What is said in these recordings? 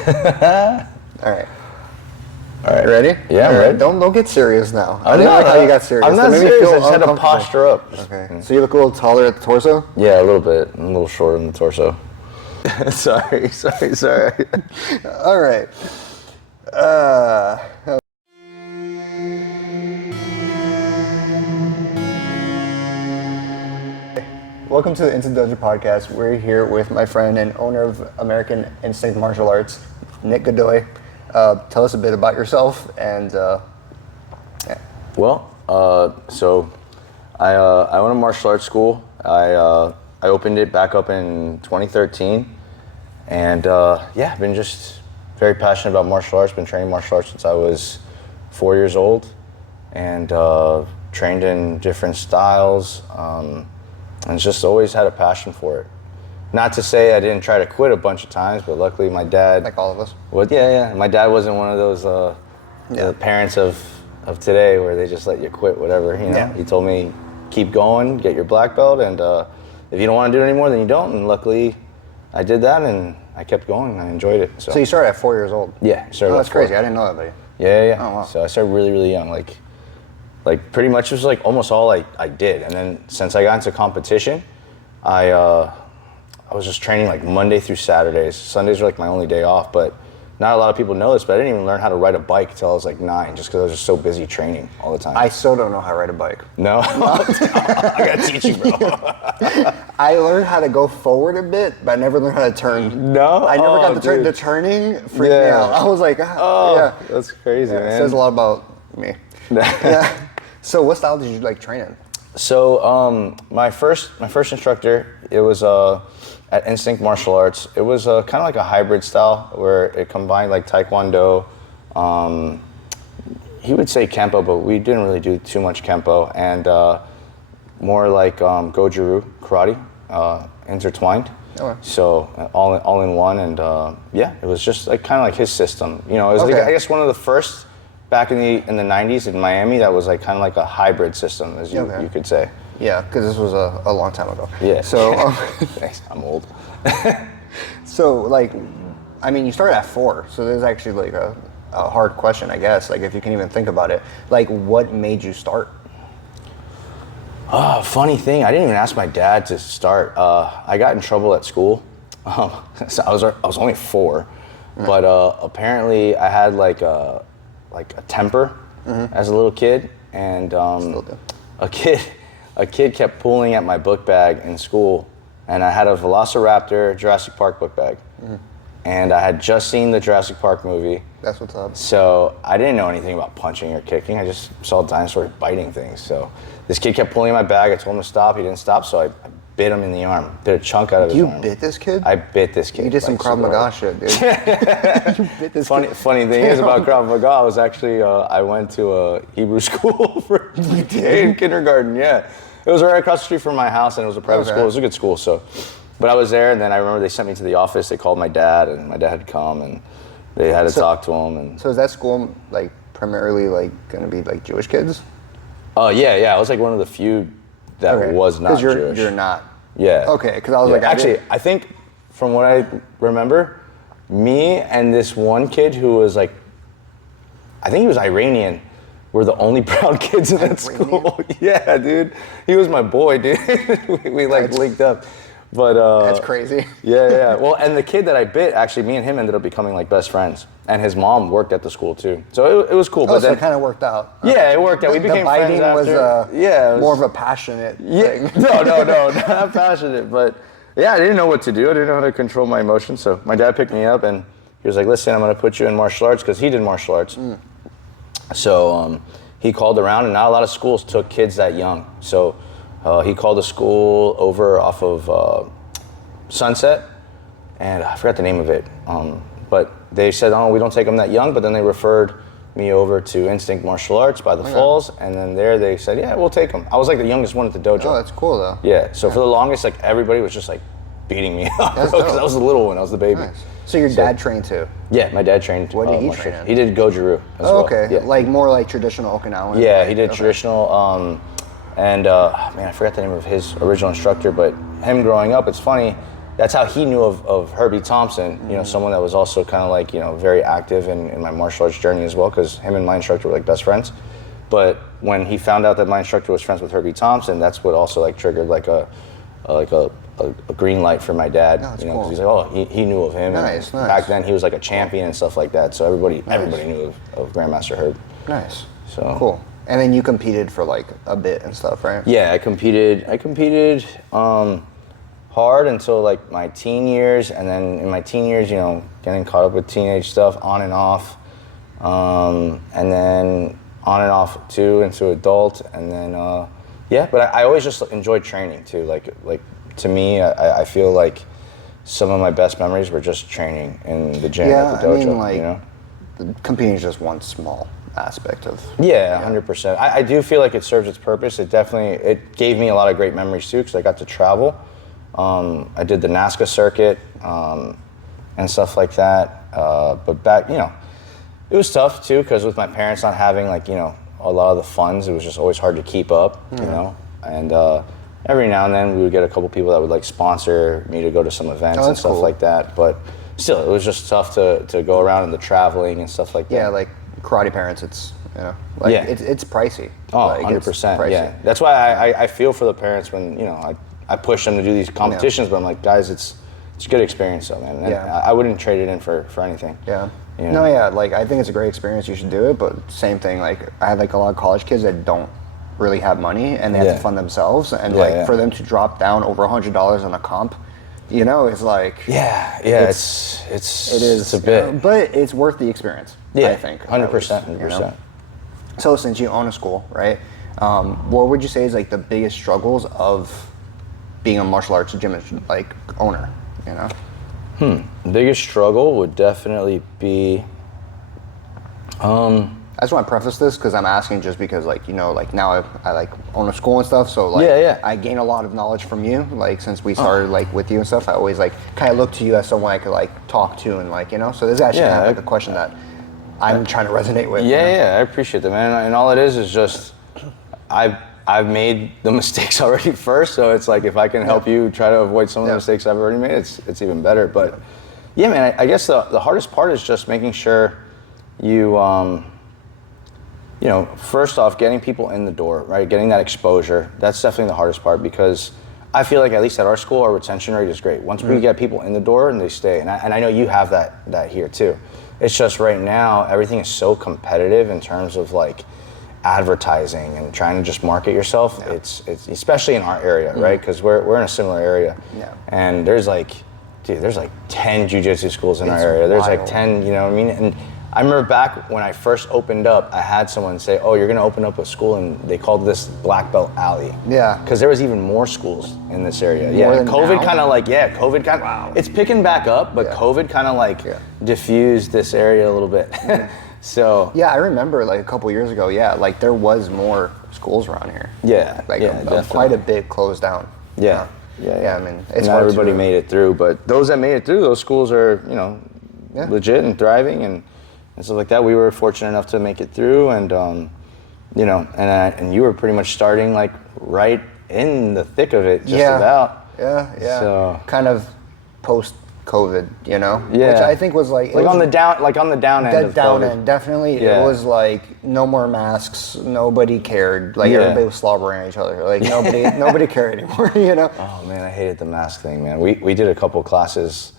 All right. All right. Ready? Yeah, I'm ready. Don't get serious now. I didn't like how you got serious. I'm not serious. I just had to posture up. Okay. So you look a little taller at the torso? Yeah, a little bit. I'm a little shorter in the torso. sorry. All right. Welcome to the Instant Dojo podcast. We're here with my friend and owner of American Instinct Martial Arts, Nick Godoy. Tell us a bit about yourself and yeah. Well, so I went to martial arts school. I opened it back up in 2013, and I've been just very passionate about martial arts. Been training martial arts since I was 4 years old, and trained in different styles, and just always had a passion for it. Not to say I didn't try to quit a bunch of times, but luckily my dad, Like all of us. well, yeah. My dad wasn't one of those the parents of today where they just let you quit whatever. Yeah. He told me, keep going, get your black belt, and if you don't want to do it anymore, then you don't. And luckily, I did that, and I kept going. And I enjoyed it. So you started at 4 years old? Yeah, I started. Oh, that's at 4. crazy. I didn't know that about you. Yeah. Oh, wow. So I started really, really young. Like pretty much it was like almost all I did. And then since I got into competition, I was just training like Monday through Saturdays. Sundays were like my only day off, but not a lot of people know this, but I didn't even learn how to ride a bike until I was like 9, just because I was just so busy training all the time. I still don't know how to ride a bike. No? I gotta teach you, bro. I learned how to go forward a bit, but I never learned how to turn. No? I never got dude. the turning freaked me out. I was like, yeah. That's crazy, man. It says a lot about me. Yeah. So what style did you like train in? So my first instructor, it was at Instinct Martial Arts. It was kind of like a hybrid style where it combined like Taekwondo. He would say Kempo, but we didn't really do too much Kempo, and more like Goju-Ryu karate intertwined. Okay. So all in one, and it was just like kind of like his system. It was like, I guess one of the first back in the 90s in Miami that was like kind of like a hybrid system, as you could say. Yeah, because this was a long time ago. Yeah. So thanks. I'm old. So like, I mean, you started at 4, so there's actually like a hard question, I guess. Like if you can even think about it, like what made you start? Funny thing, I didn't even ask my dad to start. I got in trouble at school. So I was only 4, but apparently I had like a temper as a little kid, and a kid kept pulling at my book bag in school, and I had a Velociraptor Jurassic Park book bag, and I had just seen the Jurassic Park movie. That's what's up. So I didn't know anything about punching or kicking. I just saw dinosaurs biting things. So this kid kept pulling at my bag. I told him to stop. He didn't stop, so I bit him in the arm. Bit a chunk out of his arm. You bit this kid? I bit this kid. You did some Krav Maga shit, dude. You bit this kid. Funny thing is about Krav Maga, I was actually, I went to a Hebrew school for in kindergarten, yeah. It was right across the street from my house, and it was a private school. It was a good school, so. But I was there, and then I remember they sent me to the office. They called my dad, and my dad had come, and they had to talk to him. And so is that school like primarily like gonna be like Jewish kids? Yeah. I was like one of the few that was not Jewish. Because you're not. Yeah. Okay, because I was like, actually, I think from what I remember, me and this one kid who was like, I think he was Iranian, were the only brown kids in that school. Yeah, dude. He was my boy, dude. we like linked up. But that's crazy. Yeah. Well, and the kid that I bit, actually, me and him ended up becoming like best friends. And his mom worked at the school too, so it was cool. But then it kind of worked out. Yeah, it worked out. We became friends after. It was more of a passionate thing. No, not passionate. But yeah, I didn't know what to do. I didn't know how to control my emotions. So my dad picked me up, and he was like, "Listen, I'm going to put you in martial arts," because he did martial arts. So he called around, and not a lot of schools took kids that young. So he called a school over off of Sunset, and I forgot the name of it. But they said, "Oh, we don't take them that young." But then they referred me over to Instinct Martial Arts by the Falls, and then there they said, "Yeah, we'll take them." I was like the youngest one at the dojo. Oh, that's cool though. Yeah. So for the longest, like everybody was just like beating me up because I was the little one. I was the baby. Nice. So your dad trained too? Yeah, my dad trained. What did he train in? He did Goju-Ryu as well. Okay. Yeah. Like more like traditional Okinawan. Yeah, he did traditional. Man, I forgot the name of his original instructor, but him growing up, it's funny. that's how he knew of Herbie Thompson, you know, someone that was also kind of like, you know, very active in my martial arts journey as well, because him and my instructor were like best friends. But when he found out that my instructor was friends with Herbie Thompson, that's what also like triggered like a green light for my dad. That's you know, cool. 'cause he's like, oh, he knew of him. Nice, nice. Back then he was like a champion and stuff like that. So everybody knew of Grandmaster Herb. Nice. So Cool. And then you competed for like a bit and stuff, right? yeah, I competed hard until like my teen years, and then in my teen years, you know, getting caught up with teenage stuff on and off, and then on and off too into adult, and then yeah. But I always just enjoyed training too. Like to me, I feel like some of my best memories were just training in the gym at the dojo. I mean, like, you know, competing is just one small aspect of. yeah, 100%. I do feel like it serves its purpose. It gave me a lot of great memories too, because I got to travel. I did the NASCA circuit and stuff like that. But back, you know, it was tough too, because with my parents not having like, you know, a lot of the funds, it was just always hard to keep up, you know. And every now and then we would get a couple people that would like sponsor me to go to some events and stuff like that. But still, it was just tough to go around in the traveling and stuff like that. Yeah, like karate parents, it's, you know, like it's pricey. Oh, like, 100%. it's pricey. Yeah, that's why I feel for the parents when, you know, I push them to do these competitions, but I'm like, guys, it's a good experience though, man. And I wouldn't trade it in for anything. Yeah. You know? No, yeah, like I think it's a great experience. You should do it, but same thing. Like I had like a lot of college kids that don't really have money and they have to fund themselves, and for them to drop down over $100 on a comp, you know, it's like it's a bit, but it's worth the experience. I think 100%. So since you own a school, right? What would you say is like the biggest struggles of being a martial arts gym like owner? You know. Biggest struggle would definitely be. I just want to preface this because I'm asking just because, like, you know, like now I like own a school and stuff, so like I gain a lot of knowledge from you. Like since we started like with you and stuff, I always like kind of look to you as someone I could like talk to and like, you know. So this is actually kind of like a question that I'm trying to resonate with. Yeah, yeah, I appreciate that, man. And all it is just I've made the mistakes already first, so it's like if I can help you try to avoid some of the mistakes I've already made, it's even better. But yeah, man, I guess the hardest part is just making sure you you know, first off, getting people in the door, right? Getting that exposure. That's definitely the hardest part, because I feel like at least at our school, our retention rate is great. Once we get people in the door and they stay, and I know you have that here too. It's just right now, everything is so competitive in terms of like advertising and trying to just market yourself. It's especially in our area, right? Because we're in a similar area. Yeah. And there's like 10 jiu-jitsu schools in our area. There's like 10, you know what I mean? And I remember back when I first opened up, I had someone say, oh, you're gonna open up a school, and they called this Black Belt Alley. Yeah. Because there was even more schools in this area. COVID kind of like, COVID kind of, it's picking back up, but COVID kind of like diffused this area a little bit. So. Yeah, I remember like a couple years ago, like there was more schools around here. Yeah, like quite a bit closed down. Yeah. Yeah, I mean, it's not everybody made it through, but those that made it through, those schools are, you know, legit and thriving and stuff like that. We were fortunate enough to make it through, and you know, and you were pretty much starting like right in the thick of it, just about. Yeah. So kind of post COVID, you know, which I think was like on the down end. The down end, definitely. It was like no more masks. Nobody cared. Like everybody was slobbering at each other. Like nobody cared anymore. You know. Oh man, I hated the mask thing, man. We did a couple classes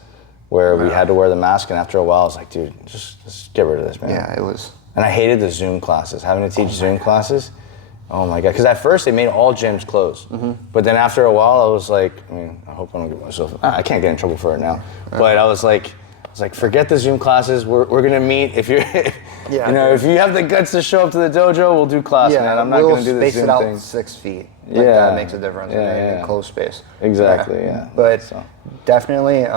where we had to wear the mask, and after a while, I was like, dude, just get rid of this, man. Yeah, it was. And I hated the Zoom classes, having to teach Zoom classes. Oh my God, because at first they made all gyms close. But then after a while, I was like, I hope I don't get myself, I can't get in trouble for it now. But I was like, forget the Zoom classes, we're gonna meet. If you're, you know, if you have the guts to show up to the dojo, we'll do class, man. I'm not gonna do this Zoom thing. We'll space it out 6 feet. Like that makes a difference in closed space. Exactly, But definitely,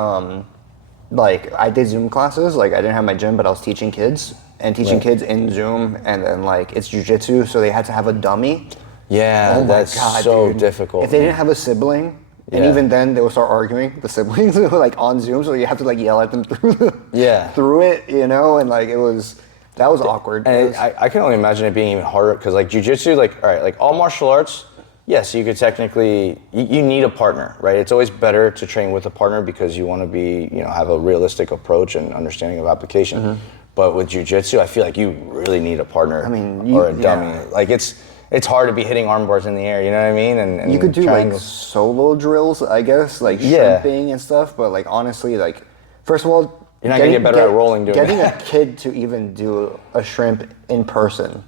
like I did Zoom classes, like I didn't have my gym, but I was teaching kids kids in Zoom, and then like it's jiu-jitsu, so they had to have a dummy. Yeah, that's so difficult. If they didn't have a sibling, and even then they would start arguing, the siblings, like on Zoom, so you have to like yell at them through it, you know, and like that was awkward. And I can only imagine it being even harder, because like jiu-jitsu, like all right, like all martial arts, yes, you could technically, you need a partner, right? It's always better to train with a partner because you want to be, have a realistic approach and understanding of application. Mm-hmm. But with jiu-jitsu, I feel like you really need a partner or a dummy. Yeah. Like it's hard to be hitting arm bars in the air, you know what I mean? And you could do like solo drills, I guess, like shrimping and stuff. But like honestly, like first of all, you're not gonna get better at rolling doing getting that. A kid to even do a shrimp in person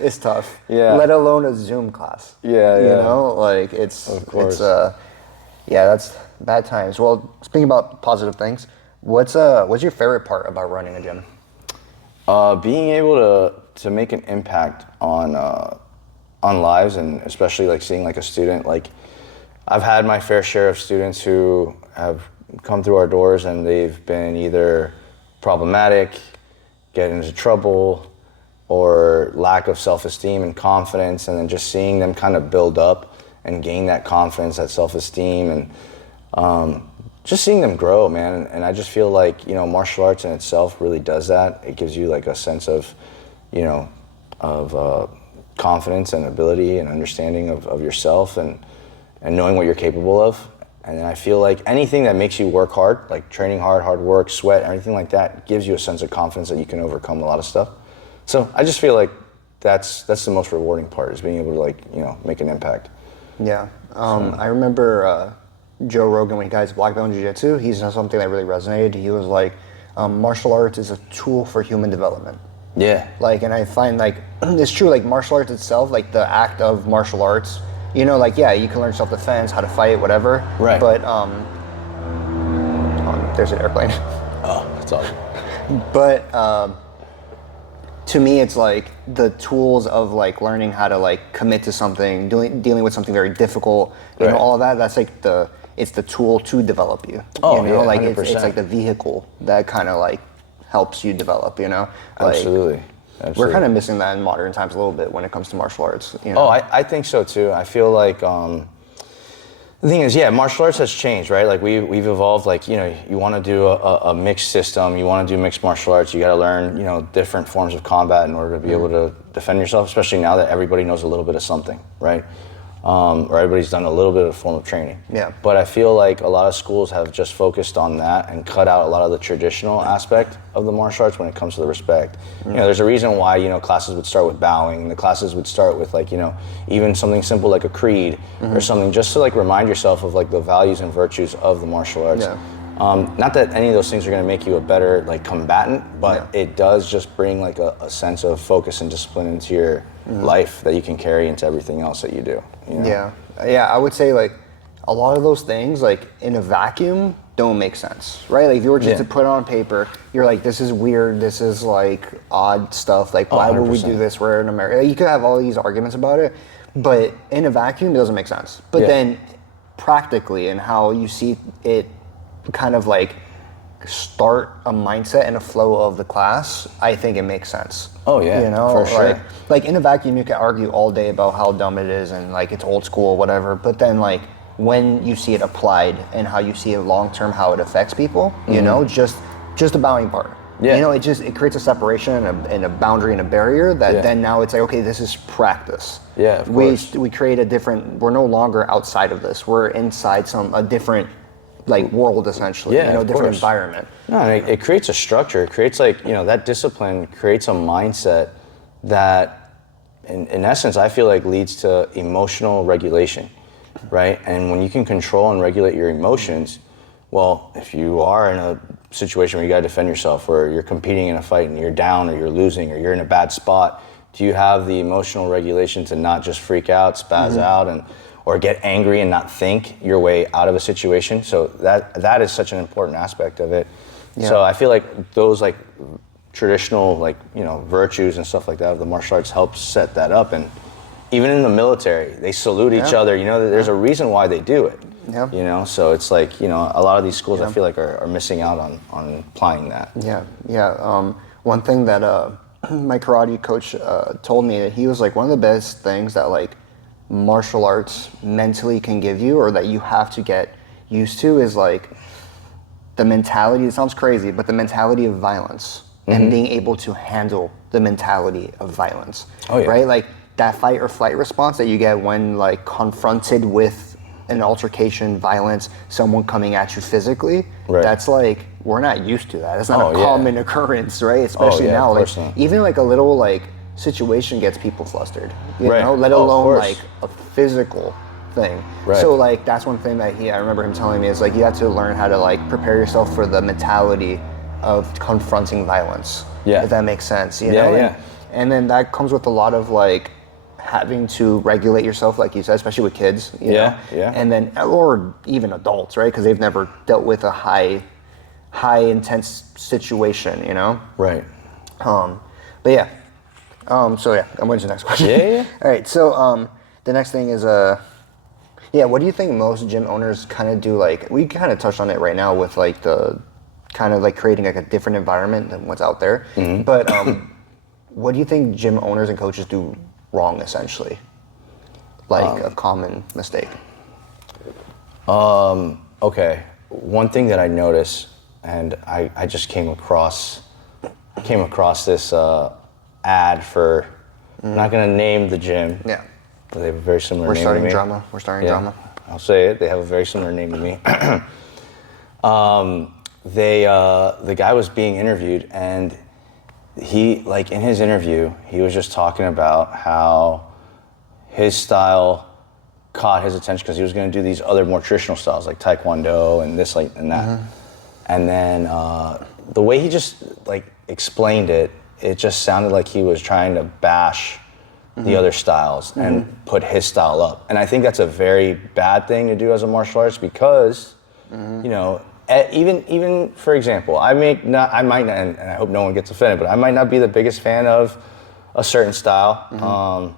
is tough. Yeah. Let alone a Zoom class. Yeah, You know, like of course. That's bad times. Well, speaking about positive things, what's your favorite part about running a gym? Being able to make an impact on lives, and especially like seeing like a student. Like I've had my fair share of students who have come through our doors and they've been either problematic, get into trouble, or lack of self-esteem and confidence, and then just seeing them kind of build up and gain that confidence, that self-esteem, and just seeing them grow, man. And I just feel like, martial arts in itself really does that. It gives you like a sense of, confidence and ability and understanding of yourself and knowing what you're capable of. And then I feel like anything that makes you work hard, like training hard work, sweat, anything like that, gives you a sense of confidence that you can overcome a lot of stuff. So I just feel like that's the most rewarding part, is being able to make an impact. Yeah. I remember Joe Rogan, when he got his black belt in jiu-jitsu, he said something that really resonated. He was like, martial arts is a tool for human development. Yeah. Like, and I find like, it's true, like martial arts itself, like the act of martial arts, you can learn self-defense, how to fight, whatever. Right. But, there's an airplane. Oh, that's awesome. But, to me, it's like the tools of like learning how to like commit to something, dealing with something very difficult, all of that, that's like it's the tool to develop you. Oh, yeah, like 100%. it's like the vehicle that kind of like helps you develop, Like, Absolutely. We're kind of missing that in modern times a little bit when it comes to martial arts. Oh, I think so too. I feel like the thing is, martial arts has changed, right? Like we've evolved. Like you want to do a mixed system, you want to do mixed martial arts. You got to learn different forms of combat in order to be able to defend yourself. Especially now that everybody knows a little bit of something, right? Or everybody's done a little bit of form of training. Yeah. But I feel like a lot of schools have just focused on that and cut out a lot of the traditional aspect of the martial arts when it comes to the respect. There's a reason why, classes would start with bowing, and the classes would start with like, even something simple like a creed or something, just to like remind yourself of like the values and virtues of the martial arts. Yeah. Not that any of those things are going to make you a better like combatant, but it does just bring like a sense of focus and discipline into your life that you can carry into everything else that you do. Yeah, I would say like a lot of those things like in a vacuum don't make sense, right? Like if you were just to put it on paper, you're like, this is weird, this is like odd stuff, like why would we do this, we're in America? You could have all these arguments about it, but in a vacuum it doesn't make sense. But then practically and how you see it kind of like start a mindset and a flow of the class, I think it makes sense. Oh yeah, for sure. Like in a vacuum you can argue all day about how dumb it is and like it's old school, whatever, but then like when you see it applied and how you see it long term, how it affects people, just the bowing part. Yeah. It creates a separation and a boundary and a barrier that then now it's like, okay, this is practice. Yeah, of course. We create we're no longer outside of this. We're inside a different like world essentially, different environment. No, it creates a structure. It creates like, that discipline creates a mindset that in essence, I feel like leads to emotional regulation, right? And when you can control and regulate your emotions, well, if you are in a situation where you gotta defend yourself, or you're competing in a fight and you're down or you're losing or you're in a bad spot, do you have the emotional regulation to not just freak out, spaz out, or get angry and not think your way out of a situation? So that is such an important aspect of it. Yeah. So I feel like those like traditional like virtues and stuff like that of the martial arts helps set that up. And even in the military, they salute each other. There's a reason why they do it. Yeah. So it's like a lot of these schools I feel like are missing out on applying that. Yeah. One thing that my karate coach told me, that he was like, one of the best things that like martial arts mentally can give you, or that you have to get used to, is like the mentality, it sounds crazy, but the mentality of violence and being able to handle the mentality of violence. Oh, yeah. Right? Like that fight or flight response that you get when like confronted with an altercation, violence, someone coming at you physically, that's like, we're not used to that. It's not a common occurrence, right? Especially now, like even like a little like situation gets people flustered, you know, let alone like a physical thing. So like that's one thing that I remember him telling me is like you have to learn how to like prepare yourself for the mentality of confronting violence. If that makes sense, you know? And then that comes with a lot of like having to regulate yourself, like you said, especially with kids, you know? And then, or even adults, right? Because they've never dealt with a high intense situation, you know? But yeah. So yeah, I'm going to the next question. All right, so the next thing is, what do you think most gym owners kind of do? Like, we kind of touched on it right now with like the kind of like creating like a different environment than what's out there. But what do you think gym owners and coaches do wrong, essentially? Like a common mistake. Okay, one thing that I noticed, and I just came across this ad for, I'm not gonna name the gym. But they have a very similar name to me. We're starting drama. I'll say it, they have a very similar name to me. The guy was being interviewed, and he, like in his interview, he was just talking about how his style caught his attention because he was going to do these other more traditional styles like Taekwondo and this, like, and that. And then the way he just like explained it, it just sounded like he was trying to bash the other styles and put his style up. And I think that's a very bad thing to do as a martial artist because, you know, even for example, I might not, and I hope no one gets offended, but I might not be the biggest fan of a certain style.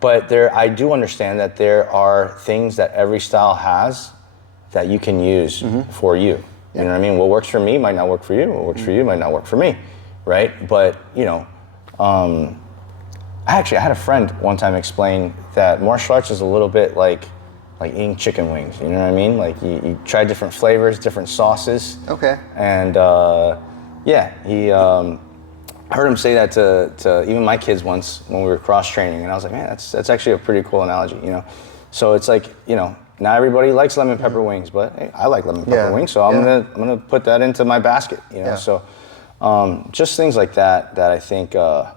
But I do understand that there are things that every style has that you can use for you. You know what I mean? What works for me might not work for you. What works for you might not work for me, right? But, you know, I had a friend one time explain that martial arts is a little bit like eating chicken wings, you know what I mean? Like you try different flavors, different sauces. And he, I heard him say that to even my kids once when we were cross training, and I was like, man, that's actually a pretty cool analogy, you know? So it's like, you know, not everybody likes lemon pepper wings, but hey, I like lemon pepper wings, so I'm gonna put that into my basket, you know? So just things like that I think a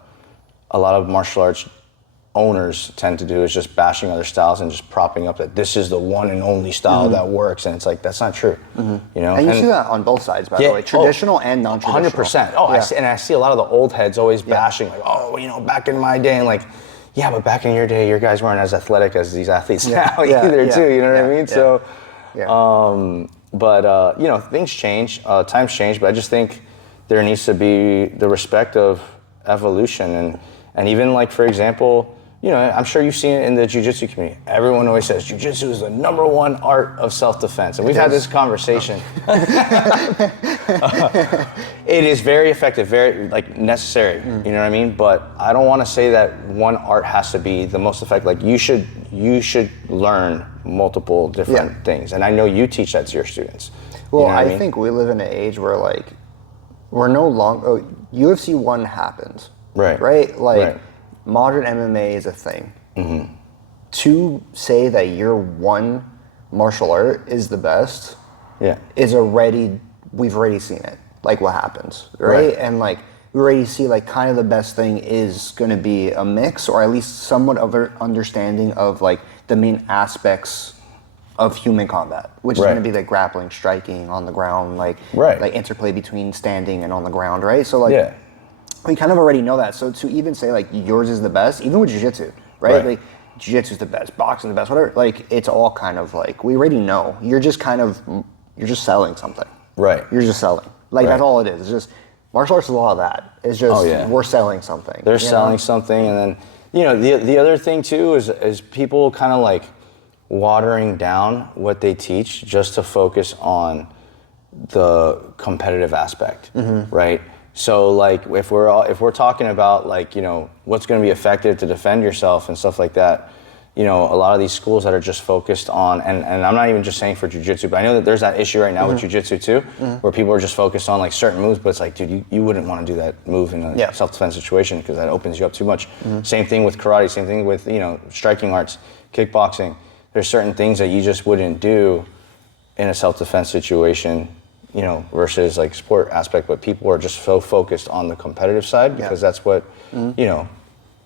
lot of martial arts owners tend to do is just bashing other styles and just propping up that this is the one and only style that works, and it's like, that's not true, you know? And you see that on both sides, by the way, traditional and non-traditional. 100%. I see a lot of the old heads always bashing, like, oh, you know, back in my day, and like, yeah, but back in your day, your guys weren't as athletic as these athletes now either, too, you know what I mean? So, but, you know, things change, times change, but I just think there needs to be the respect of evolution, and even like, for example, you know, I'm sure you've seen it in the Jiu-Jitsu community. Everyone always says Jiu-Jitsu is the #1 art of self-defense. And we've had this conversation. It is very effective, very like necessary, you know what I mean? But I don't want to say that one art has to be the most effective. Like you should learn multiple different things. And I know you teach that to your students. Well, you know I think we live in an age where like, we're no longer, UFC 1 happened. Right? Like, modern MMA is a thing. To say that your one martial art is the best is we've already seen it, like what happens, right? And like, we already see like kind of the best thing is going to be a mix, or at least somewhat of an understanding of like the main aspects of human combat, which is going to be like grappling, striking on the ground, like interplay between standing and on the ground, right? So like, we kind of already know that. So to even say like yours is the best, even with jiu-jitsu, right? Like jiu-jitsu is the best, boxing is the best, whatever. Like it's all kind of like, we already know. You're just selling something. You're just selling. Like that's all it is. It's just, martial arts is a lot of that. It's just, we're selling something. They're selling something, and then, you know, the other thing too is people kind of like watering down what they teach just to focus on the competitive aspect, right? So like if we're talking about like, you know, what's going to be effective to defend yourself and stuff like that, you know, a lot of these schools that are just focused on, and I'm not even just saying for jiu-jitsu, but I know that there's that issue right now with jiu-jitsu too, where people are just focused on like certain moves, but it's like, dude, you wouldn't want to do that move in a self-defense situation because that opens you up too much. Same thing with karate, same thing with, you know, striking arts, kickboxing. There's certain things that you just wouldn't do in a self-defense situation, you know, versus like sport aspect, but people are just so focused on the competitive side because that's what, you know,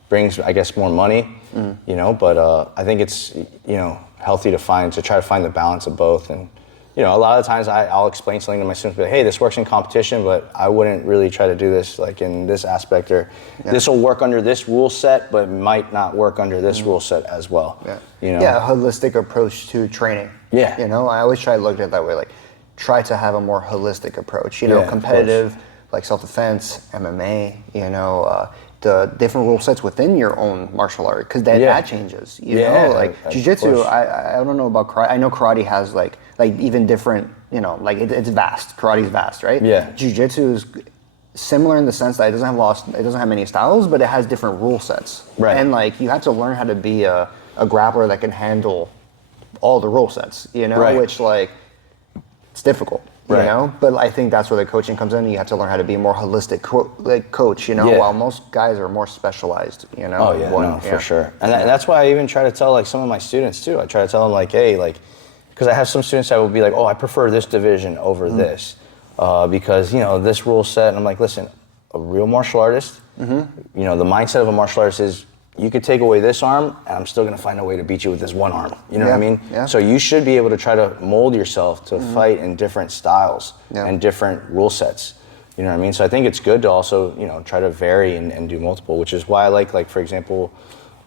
brings, I guess, more money, you know, but I think it's, you know, healthy to try to find the balance of both. And, you know, a lot of times I'll explain something to my students, but hey, this works in competition, but I wouldn't really try to do this like in this aspect, or this will work under this rule set, but might not work under this rule set as well. You know? Yeah, a holistic approach to training. Yeah. You know, I always try to look at it that way, like try to have a more holistic approach, you know, competitive, like self-defense, MMA, you know, the different rule sets within your own martial art, because that changes, you know, like jiu-jitsu, I don't know about karate. I know karate has like even different, you know, like it's vast. Karate's vast, right? Yeah. Jiu-jitsu is similar in the sense that it doesn't have many styles, but it has different rule sets. Right. And like you have to learn how to be a grappler that can handle all the rule sets, you know, which like it's difficult. You know, but I think that's where the coaching comes in. You have to learn how to be a more holistic coach, you know, while most guys are more specialized, you know. Oh, yeah, for sure. And that's why I even try to tell, like, some of my students, too. I try to tell them, like, hey, like, because I have some students that will be like, oh, I prefer this division over this because, you know, this rule set. And I'm like, listen, a real martial artist, you know, the mindset of a martial artist is, you could take away this arm, and I'm still going to find a way to beat you with this one arm. You know what I mean? Yeah. So you should be able to try to mold yourself to fight in different styles and different rule sets. You know what I mean? So I think it's good to also, you know, try to vary and do multiple, which is why I like, for example,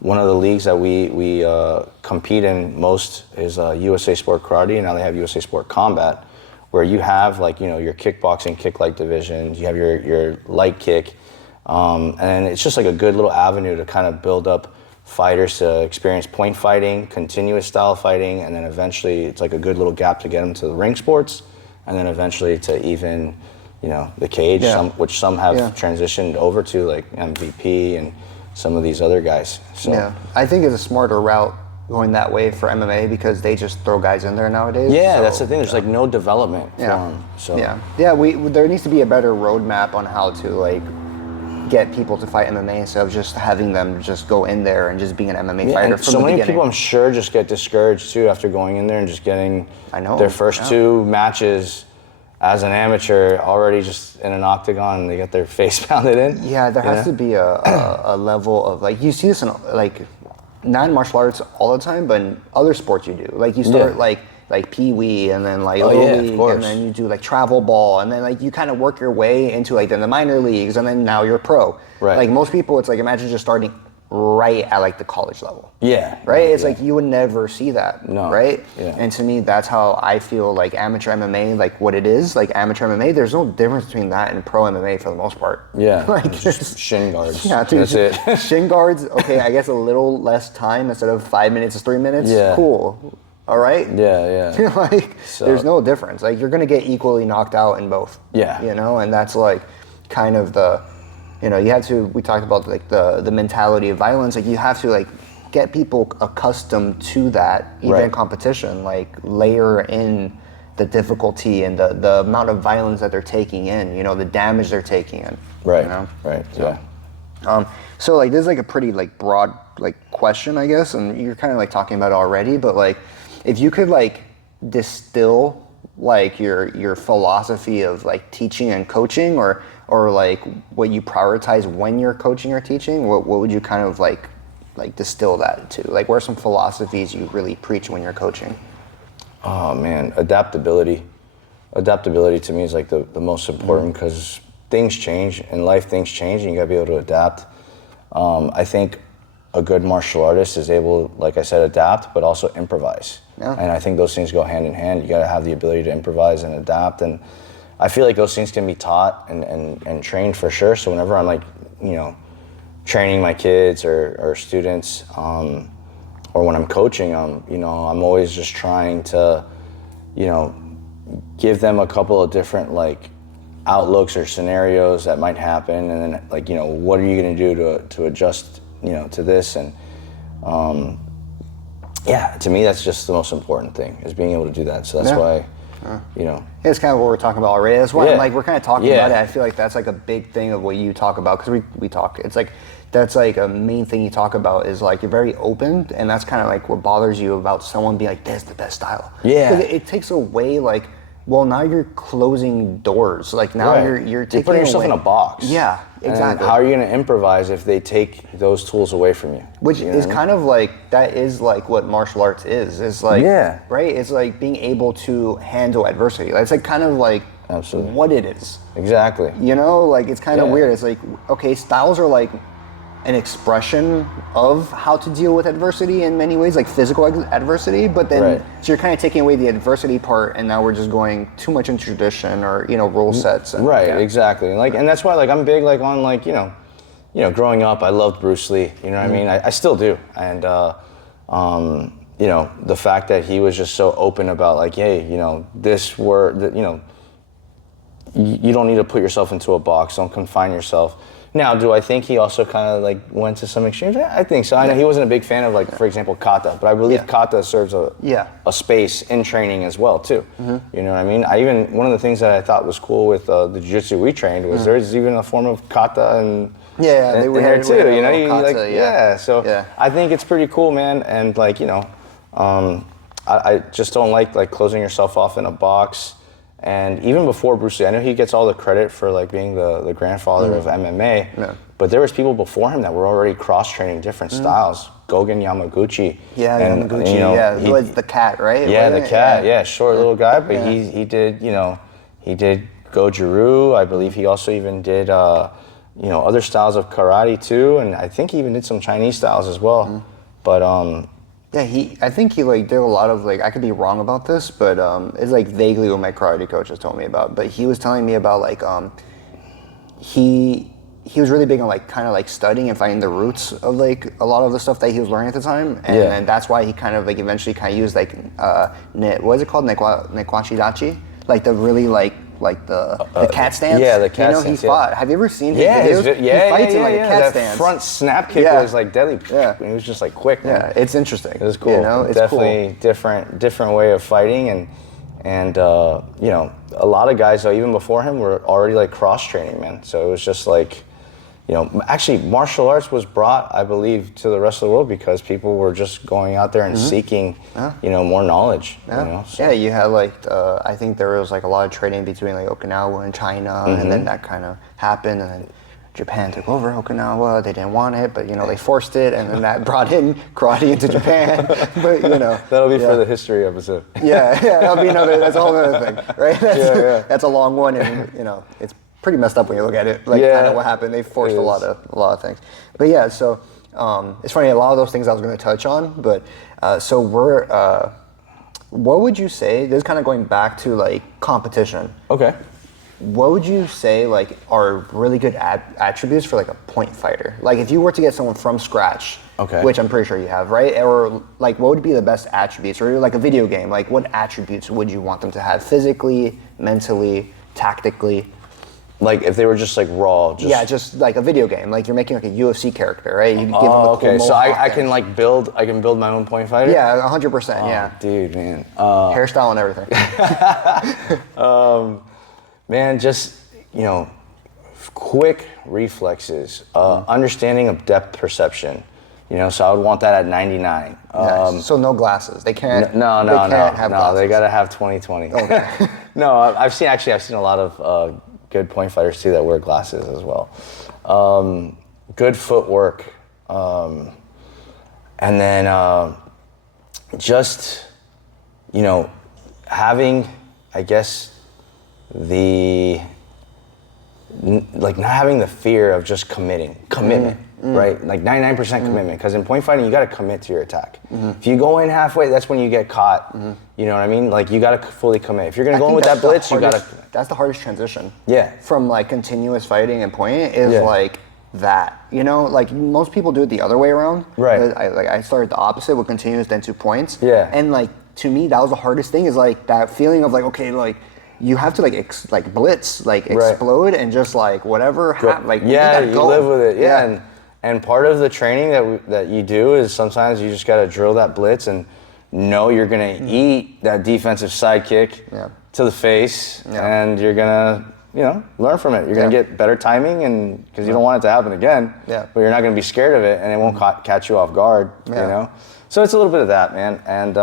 one of the leagues that we compete in most is USA Sport Karate, and now they have USA Sport Combat, where you have, like, you know, your kickboxing, kick-like divisions, you have your light kick, and it's just like a good little avenue to kind of build up fighters to experience point fighting, continuous style fighting, and then eventually it's like a good little gap to get them to the ring sports, and then eventually to even, you know, the cage, which some have transitioned over to, like MVP and some of these other guys. So I think it's a smarter route going that way for MMA because they just throw guys in there nowadays. Yeah, so, that's the thing. There's like no development for them. So there needs to be a better roadmap on how to like get people to fight MMA instead of just having them just go in there and just being an MMA fighter from the beginning. So many people, I'm sure, just get discouraged too after going in there and just getting their first two matches as an amateur already just in an octagon and they get their face pounded in. Yeah, there has to be a level of, like, you see this in like not in martial arts all the time, but in other sports you do. Like you start like Pee-wee and then like Little League and then you do like travel ball and then like you kind of work your way into like then the minor leagues and then now you're pro. Right. Like most people, it's like imagine just starting right at like the college level. Yeah. Right? It's like you would never see that. No. Right? Yeah. And to me, that's how I feel like amateur MMA, like what it is, like amateur MMA, there's no difference between that and pro MMA for the most part. Yeah. Like just shin guards. Yeah, dude, that's it. Shin guards, okay, I guess a little less time instead of 5 minutes is 3 minutes. Yeah. Cool. All right? Yeah. Like, there's no difference. Like, you're going to get equally knocked out in both. Yeah. You know, and that's like kind of the, you know, you have to, we talked about like the mentality of violence. Like, you have to like get people accustomed to that, even in competition, like layer in the difficulty and the amount of violence that they're taking in, you know, the damage they're taking in. Right. You know? Right. So, so like this is like a pretty like broad like question, I guess, and you're kind of like talking about it already, but like if you could like distill like your philosophy of like teaching and coaching or like what you prioritize when you're coaching or teaching, what would you kind of like distill that to? Like what are some philosophies you really preach when you're coaching? Oh man, adaptability. Adaptability to me is like the most important because things change in life, things change and you gotta be able to adapt. I think a good martial artist is able, like I said, adapt, but also improvise. Yeah. And I think those things go hand in hand. You gotta have the ability to improvise and adapt. And I feel like those things can be taught and trained for sure. So whenever I'm like, you know, training my kids or students, or when I'm coaching them, you know, I'm always just trying to, you know, give them a couple of different like outlooks or scenarios that might happen. And then like, you know, what are you gonna do to adjust, you know, to this? And yeah, to me, that's just the most important thing, is being able to do that. So that's why, you know. It's kind of what we're talking about already. That's why like we're kind of talking about it. I feel like that's like a big thing of what you talk about, because we talk. It's like that's like a main thing you talk about is like you're very open, and that's kind of like what bothers you about someone being like, "This is the best style." Yeah. Because it takes away like, well, now you're closing doors. Like now you're taking putting yourself in a box. Yeah, exactly. And how are you going to improvise if they take those tools away from you? Which is kind of like, that is like what martial arts is. It's like, right? It's like being able to handle adversity. It's like kind of like what it is. Exactly. You know, like it's kind of weird. It's like, okay, styles are like an expression of how to deal with adversity in many ways, like physical adversity, but then so you're kind of taking away the adversity part, and now we're just going too much into tradition or, you know, rule sets. And, exactly. Like, and that's why like I'm big like on like, you know, growing up I loved Bruce Lee, you know what I mean? I still do. And you know, the fact that he was just so open about like, hey, you know, you know, you don't need to put yourself into a box, don't confine yourself. Now, do I think he also kind of like went to some extremes? I think so. I know he wasn't a big fan of like, for example, kata, but I believe kata serves a space in training as well too. You know what I mean? One of the things that I thought was cool with the jiu-jitsu we trained was there's even a form of kata and they in were there too. You know, kata, So I think it's pretty cool, man. And like, you know, I just don't like closing yourself off in a box. And even before Bruce Lee, I know he gets all the credit for like being the grandfather of MMA, but there was people before him that were already cross-training different styles. Gogen Yamaguchi. Yamaguchi, you know, he was the cat, right? Yeah, the cat, short little guy, but he did, you know, he did Goju-Ryu. I believe he also even did, you know, other styles of karate too, and I think he even did some Chinese styles as well. But I think he like did a lot of like, I could be wrong about this, but it's like vaguely what my karate coach has told me about. But he was telling me about like he was really big on like kind of like studying and finding the roots of like a lot of the stuff that he was learning at the time, and that's why he kind of like eventually kind of used like what is it called, nekwachi dachi, like the really like the cat stance. Yeah, the cat stance. You know, he fought. Have you ever seen his videos? He fights in like a cat stance. That front snap kick was like deadly. Yeah, it was just like quick. Man. Yeah, it's interesting. It was cool. You know, it's definitely cool. different way of fighting, and you know, a lot of guys though, even before him, were already like cross training, man. So it was just like, you know, actually martial arts was brought, I believe, to the rest of the world because people were just going out there and seeking, you know, more knowledge. You know, so. You had like, I think there was like a lot of trading between like Okinawa and China, and then that kind of happened, and then Japan took over Okinawa. They didn't want it, but you know, they forced it, and then that brought in karate into Japan. But you know, that'll be for the history episode. That'll be that's a whole other thing, right? That's a long one, and you know, it's pretty messed up when you look at it, like kind of what happened. They forced a lot of things. But yeah, so it's funny, a lot of those things I was going to touch on, but so what would you say, this is kind of going back to like competition. Okay. What would you say like are really good attributes for like a point fighter? Like if you were to get someone from scratch, which I'm pretty sure you have, right? Or like what would be the best attributes? Or like a video game, like what attributes would you want them to have physically, mentally, tactically? Like if they were just like raw, just like a video game. Like you're making like a UFC character, right? You give them the cool so I can like build my own point fighter? Yeah, 100%, yeah. Dude, man. Hairstyle and everything. Man, just, you know, quick reflexes, understanding of depth perception. You know, so I would want that at 99. So no glasses. They can't. No. Have glasses. They gotta have 20/20. Okay. No, I've seen a lot of good point fighters too that wear glasses as well. Good footwork, and then just, you know, having, I guess, not having the fear of just commitment, right? Like 99% commitment, because in point fighting you got to commit to your attack. If you go in halfway, that's when you get caught. You know what I mean? Like you got to fully commit. If you're gonna go in with that blitz, you got to. That's the hardest transition. Yeah. From like continuous fighting and point is like that. You know, like most people do it the other way around. Right. I started the opposite with continuous then 2 points. Yeah. And like to me that was the hardest thing, is like that feeling of like, okay, like you have to like blitz, like explode and just like whatever you live with it. And part of the training that you do is sometimes you just got to drill that blitz and know you're going to eat that defensive side kick to the face, and you're going to, learn from it. You're going to get better timing, and because you don't want it to happen again, but you're not going to be scared of it, and it won't catch you off guard, you know? So it's a little bit of that, man. And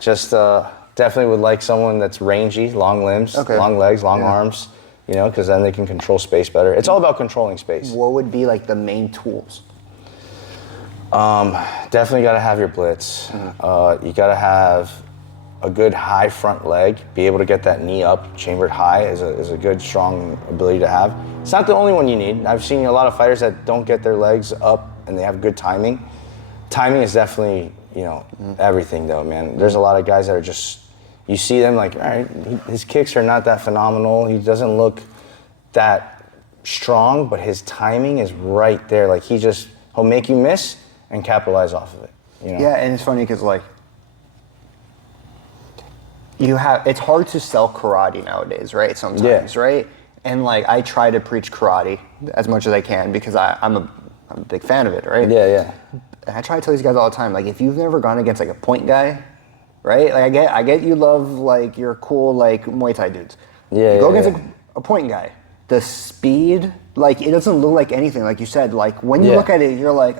just definitely would like someone that's rangy, long limbs, long legs, long arms, because then they can control space better. It's all about controlling space. What would be like the main tools? Definitely got to have your blitz. You got to have a good high front leg. Be able to get that knee up, chambered high is a good, strong ability to have. It's not the only one you need. I've seen a lot of fighters that don't get their legs up and they have good timing. Timing is definitely, everything though, man. There's a lot of guys that are just, you see them like, all right, his kicks are not that phenomenal. He doesn't look that strong, but his timing is right there. Like he'll make you miss and capitalize off of it. Yeah, and it's funny because like it's hard to sell karate nowadays, right? Sometimes, right? And like I try to preach karate as much as I can because I'm a big fan of it, right? Yeah. And I try to tell these guys all the time, like if you've never gone against like a point guy, right? Like I get you love like your cool like Muay Thai dudes. You go against a point guy. The speed, like it doesn't look like anything, like you said. Like when you look at it, you're like,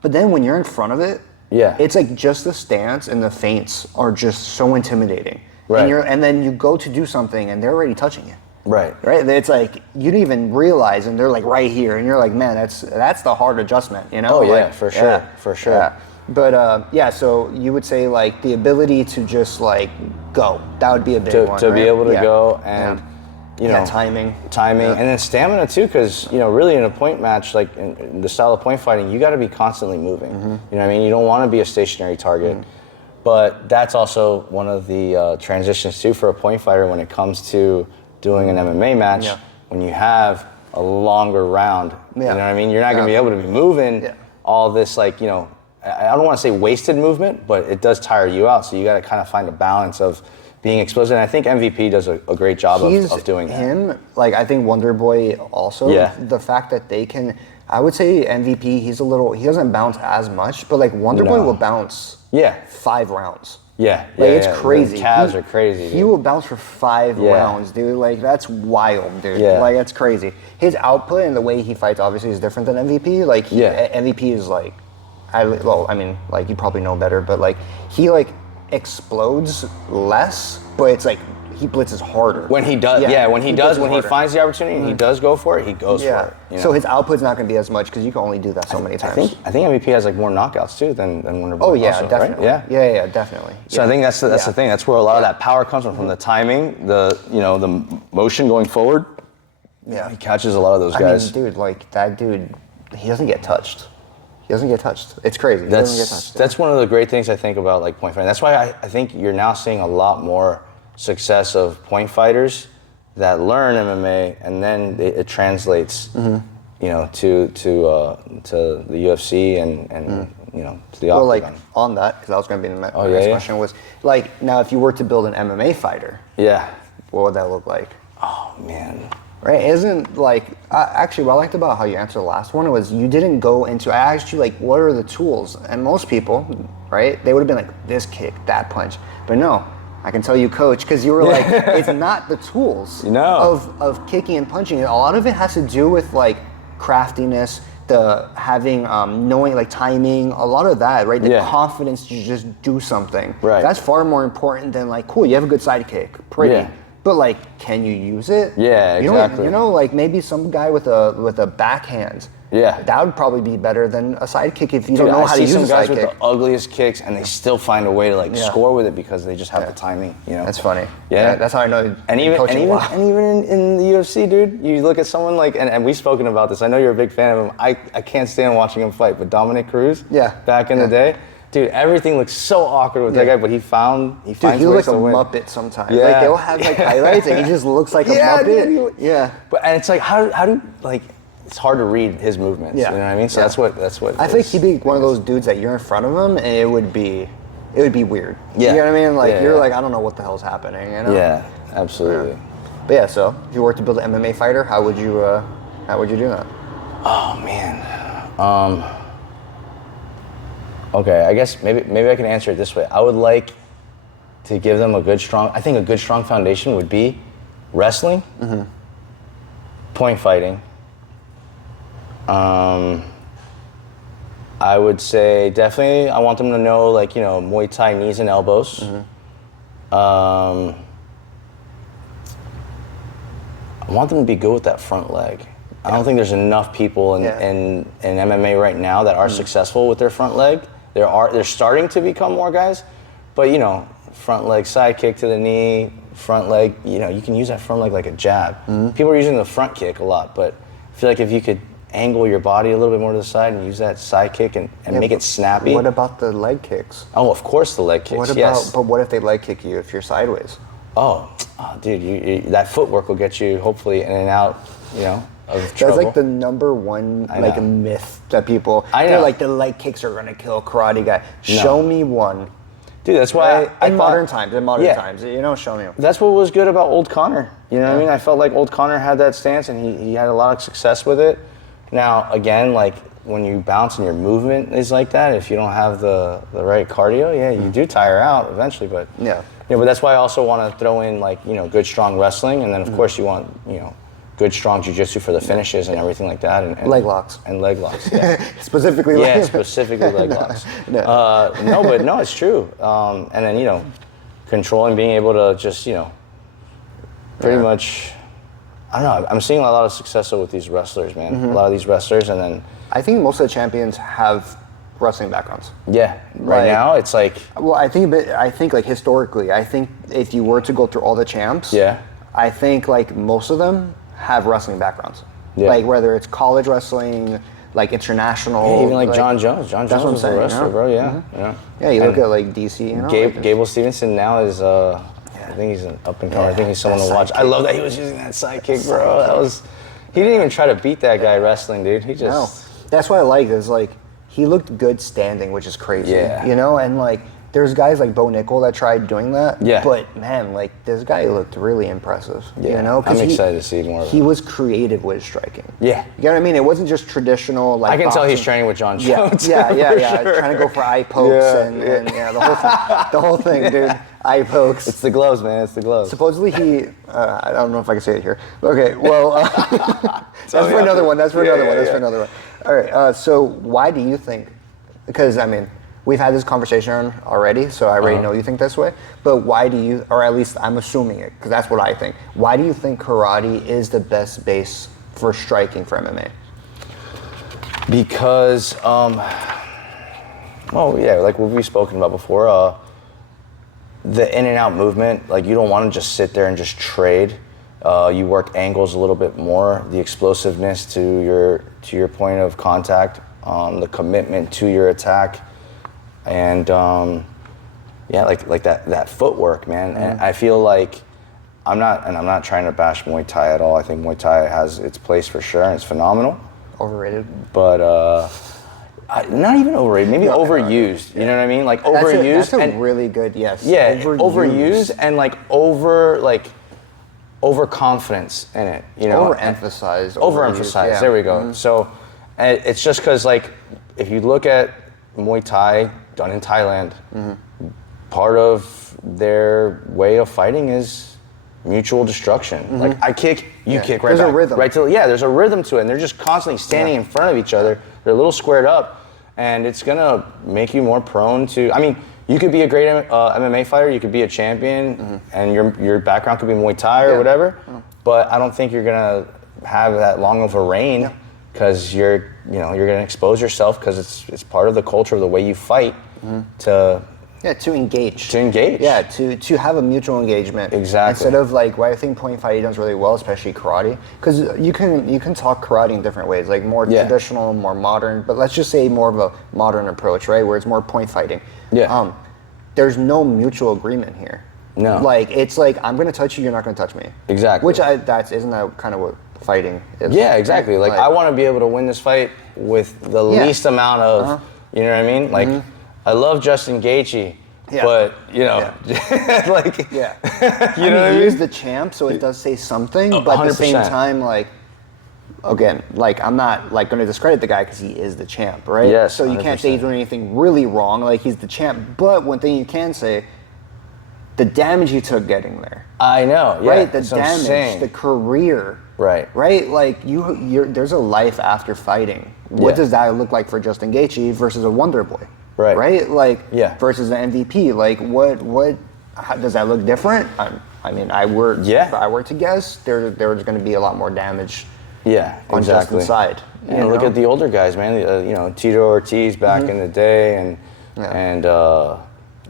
But then when you're in front of it, it's like just the stance and the feints are just so intimidating. Right. And then you go to do something and they're already touching you. Right. It's like you don't even realize, and they're like right here, and you're like, man, that's the hard adjustment, Oh yeah, like, for sure. Yeah. But so you would say like the ability to just like go, that would be a big one. To be able to go and timing, and then stamina too, because really in a point match, like in the style of point fighting, you got to be constantly moving. You know what I mean? You don't want to be a stationary target. But that's also one of the transitions too for a point fighter when it comes to doing an MMA match. When you have a longer round, you know what I mean? You're not going to be able to be moving all this like, I don't want to say wasted movement, but it does tire you out. So you got to kind of find a balance of being explosive. And I think MVP does a great job of doing that. Like I think Wonder Boy also, the fact that they can, I would say MVP, he doesn't bounce as much, but like Wonder Boy will bounce 5 rounds. It's crazy. The calves are crazy. He will bounce for 5 rounds, dude. Like that's wild, dude. Like that's crazy. His output and the way he fights obviously is different than MVP. Like MVP is like, like you probably know better, but like he like explodes less, but it's like he blitzes harder. When he does, when he finds the opportunity and he does go for it, he goes for it. So his output's not going to be as much because you can only do that so many times. I think MVP has like more knockouts too than Wonder Boy. Oh yeah, also, definitely. Right? Yeah, definitely. So I think that's the thing. That's where a lot of that power comes from the timing, the motion going forward. Yeah, he catches a lot of those guys. Dude, like that dude, he doesn't get touched. It's crazy. That's one of the great things I think about like point fighting. That's why I think you're now seeing a lot more success of point fighters that learn MMA and then it translates, to the UFC and to the octagon. Well, like on that, because that was going to be my next question was like now if you were to build an MMA fighter, what would that look like? Oh man. Right, isn't like actually what I liked about how you answered the last one was you didn't go into. I asked you like, what are the tools? And most people, right, they would have been like this kick, that punch, but no, I can tell you, coach, because you were like, it's not the tools of kicking and punching. A lot of it has to do with like craftiness, the having knowing like timing, a lot of that, right? The confidence to just do something. Right, that's far more important than like, cool, you have a good side kick, pretty. Yeah. But like, can you use it? Yeah, exactly. Like maybe some guy with a backhand. Yeah, that would probably be better than a side kick if you don't know how to use a side kick. I see some guys with the ugliest kicks, and they still find a way to like score with it because they just have the timing. That's funny. Yeah, that's how I know. And even in the UFC, dude, you look at someone like, and we've spoken about this. I know you're a big fan of him. I can't stand watching him fight, but Dominic Cruz. Yeah. Back in the day. Dude, everything looks so awkward with that guy, but he finds ways to win. He looks like a Muppet sometimes. Yeah. Like they'll have like highlights and he just looks like a Muppet. And it's like how do like it's hard to read his movements. You know what I mean? So that's what I think he'd be one of those dudes that you're in front of him and it would be weird. Yeah. You know what I mean? Like you're like, I don't know what the hell's happening, you know? Yeah, absolutely. Yeah. But so if you were to build an MMA fighter, how would you do that? Oh man. Okay, I guess maybe I can answer it this way. I would like to give them a good strong foundation would be wrestling, point fighting. I would say definitely I want them to know, like, you know, Muay Thai knees and elbows. I want them to be good with that front leg. I don't think there's enough people in MMA right now that are successful with their front leg. They're starting to become more guys, but you know, front leg side kick to the knee, front leg, you know, you can use that front leg like a jab. People are using the front kick a lot, but I feel like if you could angle your body a little bit more to the side and use that side kick and make it snappy. What about the leg kicks? Oh, of course the leg kicks, But what if they leg kick you if you're sideways? Oh dude, you that footwork will get you hopefully in and out, you know, of trouble. That's like the number one like myth that people, they're like, the leg kicks are gonna kill a karate guy. Show me one. Dude, that's why in modern times, you know, show me one. That's what was good about old Connor. You know what I mean? I felt like old Connor had that stance and he had a lot of success with it. Now, again, like when you bounce and your movement is like that, if you don't have the right cardio, you do tire out eventually. But but that's why I also want to throw in, like, you know, good strong wrestling, and then of course you want, you know, good strong jiu-jitsu for the finishes and everything like that, and leg locks. And leg locks. Specifically leg locks. No, it's true. And then, you know, controlling, being able to just, you know, pretty much. I don't know. I'm seeing a lot of success with these wrestlers, man. A lot of these wrestlers, and then I think most of the champions have wrestling backgrounds. Yeah, right now it's like. Well, I think like historically, I think if you were to go through all the champs, I think like most of them have wrestling backgrounds. Yeah. Like whether it's college wrestling, like international. Even like John Jones. John Jones was a wrestler, bro. Yeah, yeah. You look at like DC. You know, Gable Stevenson now is. I think he's an up and comer. I think he's someone to watch. I love that he was using that side kick, bro. He didn't even try to beat that guy wrestling, dude. He just. No. That's what I like. Is like he looked good standing, which is crazy. Yeah. You know, and like there's guys like Bo Nickel that tried doing that. Yeah. But man, like this guy looked really impressive. Yeah. You know, I'm excited to see more of it. He was creative with his striking. Yeah. You know what I mean? It wasn't just traditional like. I can boxing. tell he's training with John Jones. Yeah. Sure. Trying to go for eye pokes and the whole thing, dude. Eye pokes. It's the gloves, man. It's the gloves. Supposedly he, I don't know if I can say it here. Okay, well, that's for another one. That's for another one. All right. So why do you think? Because I mean, we've had this conversation already, so I already know you think this way. But why do you, or at least I'm assuming it, because that's what I think. Why do you think karate is the best base for striking for MMA? Because, like what we've spoken about before. The in and out movement, like you don't want to just sit there and just trade. You work angles a little bit more, the explosiveness to your point of contact, the commitment to your attack, and like that footwork, man. And I feel like I'm not trying to bash Muay Thai at all. I think Muay Thai has its place for sure, and it's phenomenal. Overrated, but. Not even overrated, maybe overused. You know what I mean? Like overused. That's a really good yes. Yeah, overused and like overconfidence in it. You know, overemphasized. Overemphasized. Yeah. There we go. So it's just because like if you look at Muay Thai done in Thailand, part of their way of fighting is mutual destruction. Like I kick, you kick, right back. There's a rhythm. Right to there's a rhythm to it, and they're just constantly standing in front of each other. They're a little squared up, and it's gonna make you more prone to. I mean, you could be a great MMA fighter, you could be a champion, and your background could be Muay Thai or whatever. But I don't think you're gonna have that long of a reign because you're gonna expose yourself because it's part of the culture of the way you fight to engage. To engage. Yeah, to have a mutual engagement. Exactly. Instead of like what I think point fighting does really well, especially karate, because you can talk karate in different ways, like more traditional, more modern, but let's just say more of a modern approach, right, where it's more point fighting. Yeah. There's no mutual agreement here. No. Like it's like I'm gonna touch you, you're not gonna touch me. Exactly. Which isn't that kind of what fighting is? Yeah, exactly. Like I want to be able to win this fight with the least amount of, you know what I mean? Like. I love Justin Gaethje, but like you know what I mean? He is the champ, so it does say something, but 100%. At the same time, like again, like I'm not like going to discredit the guy because he is the champ, right? Yes, so you can't say he's 100%. doing anything really wrong. Like he's the champ, but one thing you can say, the damage he took getting there, I know, yeah. right? The that's what I'm damage, saying. the career, Right. right? Like there's a life after fighting. What Yeah. does that look like for Justin Gaethje versus a Wonder Boy? Right. Right? Like Yeah. versus an MVP. Like how, does that look different? I mean, if I were to guess, there's going to be a lot more damage. Yeah, On exactly. Justin's side. Yeah, look at the older guys, man. You know, Tito Ortiz back in the day, and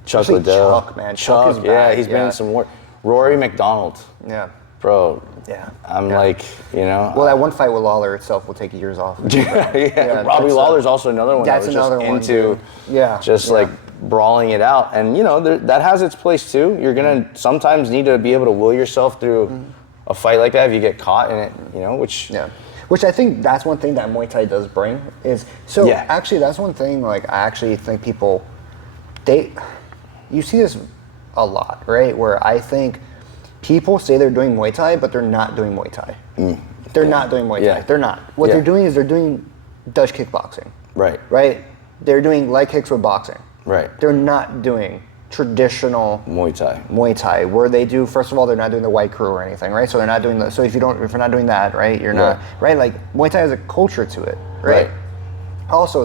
Chuck Especially Liddell. Chuck, man. Chuck is yeah, back, he's been in some work. Rory McDonald, Yeah. bro. Yeah. I'm Yeah. like, you know. Well, that one fight with Lawler itself will take years off. yeah, Robbie Lawler's also another one. That's that was another just one, into, dude. just like brawling it out, and you know that has its place too. You're gonna sometimes need to be able to will yourself through a fight like that if you get caught in it, you know. Which I think that's one thing that Muay Thai does bring is actually that's one thing like I actually think people you see this a lot, right? Where I think people say they're doing Muay Thai, but they're not doing Muay Thai. They're not doing Muay Thai. Yeah. They're not. What they're doing is they're doing Dutch kickboxing. Right. Right? They're doing leg kicks with boxing. Right. They're not doing traditional Muay Thai, where they do, first of all, they're not doing the white crew or anything, right? So they're not doing the, so if you're not doing that, right, you're not, right? Like Muay Thai has a culture to it, right? Also,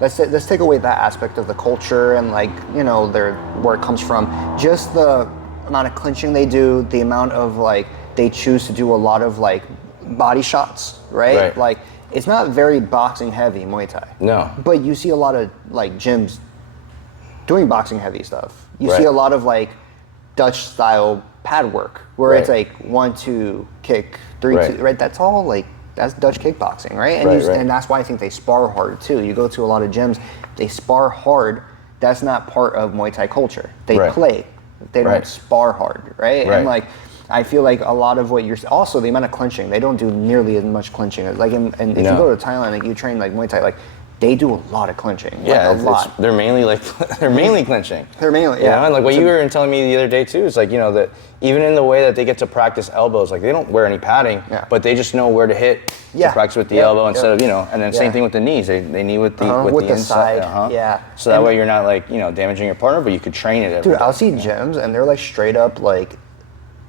let's take away that aspect of the culture and like, you know, where it comes from. Just the amount of clinching they do, the amount of like, they choose to do a lot of like body shots, right? Like, it's not very boxing heavy, Muay Thai. No. But you see a lot of like gyms doing boxing heavy stuff. You see a lot of like Dutch style pad work where it's like 1, 2, kick, 3, 2, right? That's all like, that's Dutch kickboxing, right? And, and that's why I think they spar hard too. You go to a lot of gyms, they spar hard. That's not part of Muay Thai culture. They play, they don't spar hard, right? And like, I feel like a lot of what you're, also the amount of clinching, they don't do nearly as much clinching. Like, and if you go to Thailand, like you train like Muay Thai, like they do a lot of clinching. Yeah, like, a lot. They're mainly like they're mainly clinching. They're mainly, you know? And like what you were telling me the other day too is like, you know, that even in the way that they get to practice elbows, like they don't wear any padding, but they just know where to hit to practice with the elbow instead of, you know, and then same thing with the knees. They knee with the with the inside. So that way you're not like, you know, damaging your partner, but you could train it every Dude, day. I'll see gyms and they're like straight up like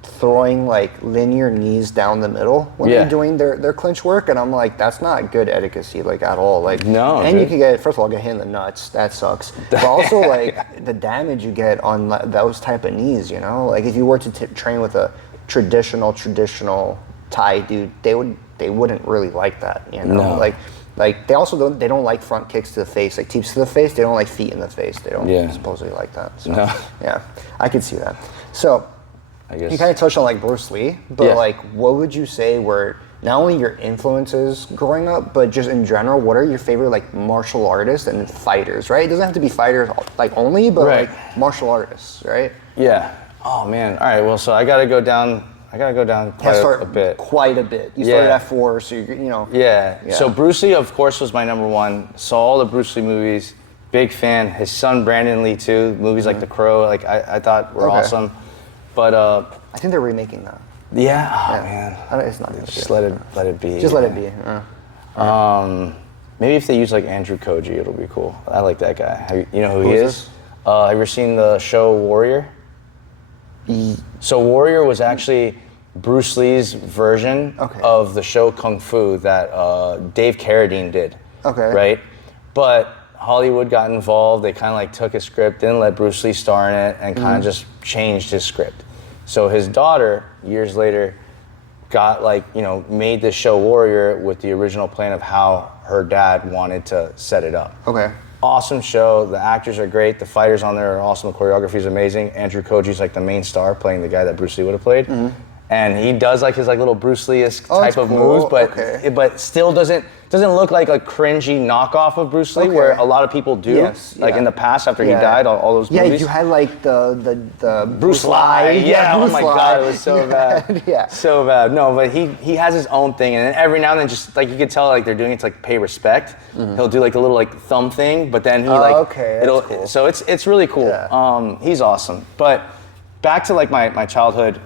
throwing like linear knees down the middle when they're doing their clinch work, and I'm like, that's not good etiquette like at all. Like, no, and you can get, first of all, get hit in the nuts. That sucks. But also like the damage you get on those type of knees. You know, like if you were to train with a traditional Thai dude, they wouldn't really like that. You know, like they also don't like front kicks to the face, like teeps to the face. They don't like feet in the face. They don't supposedly like that. So yeah, I could see that. So. I guess. You kind of touched on like Bruce Lee, but like, what would you say were not only your influences growing up, but just in general, what are your favorite like martial artists and fighters, right? It doesn't have to be fighters like only, but like martial artists, right? Yeah. Oh man. All right. Well, so I gotta go down quite a bit. Quite a bit. You started at 4, so you know. Yeah. So Bruce Lee, of course, was my number one. Saw all the Bruce Lee movies. Big fan. His son Brandon Lee too. Movies like The Crow, like I thought were awesome. But I think they're remaking that. Yeah, man. It's not even. Just let it be. Just let it be. Maybe if they use like Andrew Koji, it'll be cool. I like that guy. You know who he is? Have you ever seen the show Warrior? So Warrior was actually Bruce Lee's version of the show Kung Fu that Dave Carradine did. Okay. Right? But Hollywood got involved. They kind of like took his script, didn't let Bruce Lee star in it, and kind of just changed his script. So his daughter, years later, got like, you know, made this show Warrior with the original plan of how her dad wanted to set it up. Okay. Awesome show. The actors are great. The fighters on there are awesome. The choreography is amazing. Andrew Koji's like the main star, playing the guy that Bruce Lee would have played. And he does like his like little Bruce Lee-esque type of moves, but still doesn't look like a cringy knockoff of Bruce Lee, where a lot of people do. In the past, after he died, all those movies. Yeah, you had like the Bruce Lee. Yeah, Bruce oh my God, it was so bad. So bad. No, but he has his own thing, and then every now and then, just like you could tell, like they're doing it to like pay respect. He'll do like a little like thumb thing, but then he it'll. Cool. So it's really cool. Yeah. He's awesome, but. Back to like my childhood.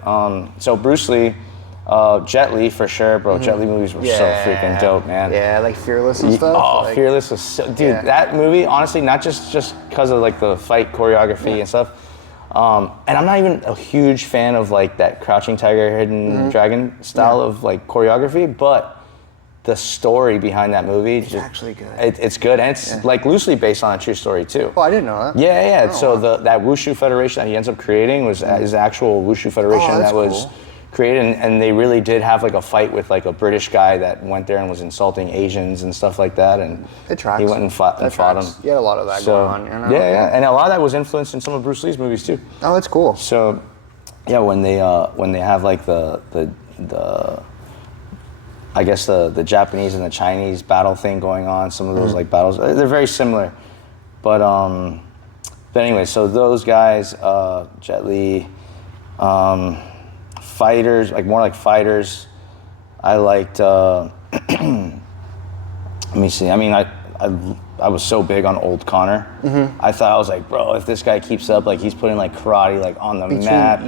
So Bruce Lee, Jet Li for sure, bro. Jet Li movies were so freaking dope, man. Yeah, like Fearless and stuff. Oh, like, Fearless was so, dude. That movie, honestly, not just because of like the fight choreography and stuff. And I'm not even a huge fan of like that Crouching Tiger, Hidden Dragon style of like choreography, but the story behind that movie it's actually good. It's good, and it's like loosely based on a true story too. Oh, I didn't know that. Yeah. Oh, so wow. that Wushu Federation that he ends up creating was his actual Wushu Federation that was created, and they really did have like a fight with like a British guy that went there and was insulting Asians and stuff like that, and it tracks. he went and fought him. You had a lot of that going on, you know? Yeah, and a lot of that was influenced in some of Bruce Lee's movies too. Oh, that's cool. So, yeah, when they have like the I guess the Japanese and the Chinese battle thing going on, some of those like battles, they're very similar. But anyway, so those guys, Jet Li, fighters, like more like fighters. I liked, let me see, I mean, I was so big on old Connor. I thought, I was like, bro, if this guy keeps up, like he's putting like karate like on the map.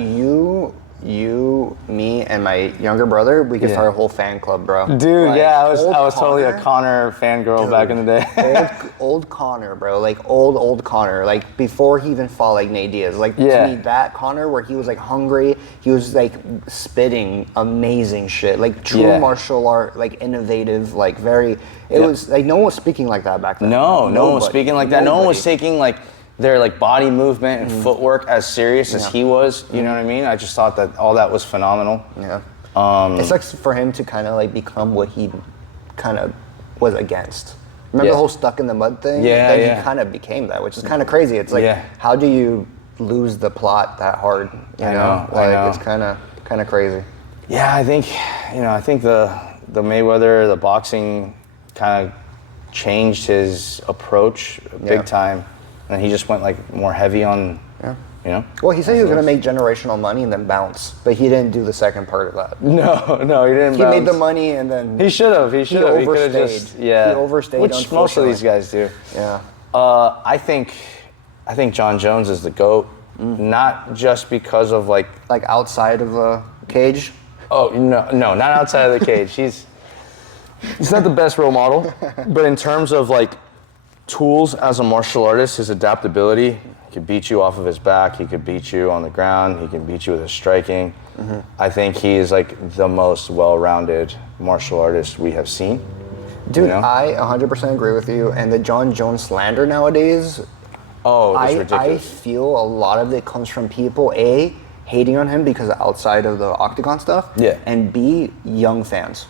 You, me, and my younger brother, we could start a whole fan club, bro. Dude, like, I was totally a Connor fangirl back in the day. old Connor, bro, like old Connor, like before he even fought like Nate Diaz. Like to me, that Connor where he was like hungry, he was like spitting amazing shit, like true martial art, like innovative, like very. It was like no one was speaking like that back then. No one was speaking like that. No one was taking like their like body movement and footwork as serious as he was. You know what I mean? I just thought that all that was phenomenal. Yeah. It sucks for him to kind of like become what he kind of was against. Remember the whole stuck in the mud thing? Yeah, Then he kind of became that, which is kind of crazy. It's like, how do you lose the plot that hard? You know? I know. It's kind of crazy. Yeah, I think the Mayweather, the boxing kind of changed his approach big time. And he just went like more heavy on, you know? Well, he said he was going to make generational money and then bounce, but he didn't do the second part of that. No, he didn't. He made the money and then he should have. He overstayed. Just, he overstayed, which most of these guys do. Yeah. I think John Jones is the GOAT, not just because of like outside of the cage. Oh no, not outside of the cage. He's not the best role model, but in terms of like tools as a martial artist, his adaptability, he could beat you off of his back, he could beat you on the ground, he can beat you with his striking. I think he is like the most well-rounded martial artist we have seen. Dude, I 100% agree with you. And the John Jones slander nowadays, it's ridiculous. I feel a lot of it comes from people, A, hating on him because outside of the octagon stuff, and B, young fans.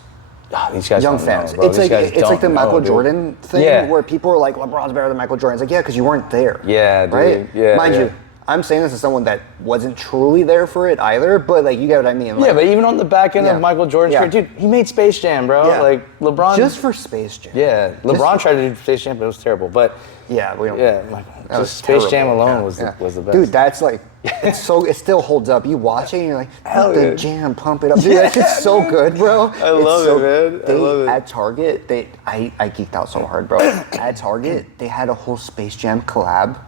These guys young don't fans. know, bro. It's like the Michael Jordan thing where people are like, LeBron's better than Michael Jordan. It's like, yeah, because you weren't there. Yeah, dude. Right? Yeah, Mind you, I'm saying this as someone that wasn't truly there for it either, but like, you get what I mean. Like, but even on the back end of Michael Jordan's career, dude, he made Space Jam, bro. Yeah. Like, LeBron. Just for Space Jam. Yeah, LeBron tried to do Space Jam, but it was terrible. But we don't. Just Space Jam alone was the best. Dude, that's like, it still holds up. You watch it and you're like, pump the jam, pump it up. Dude, that shit's so good, bro. I love it, man. I love it. At Target, I geeked out so hard, bro. At Target, they had a whole Space Jam collab.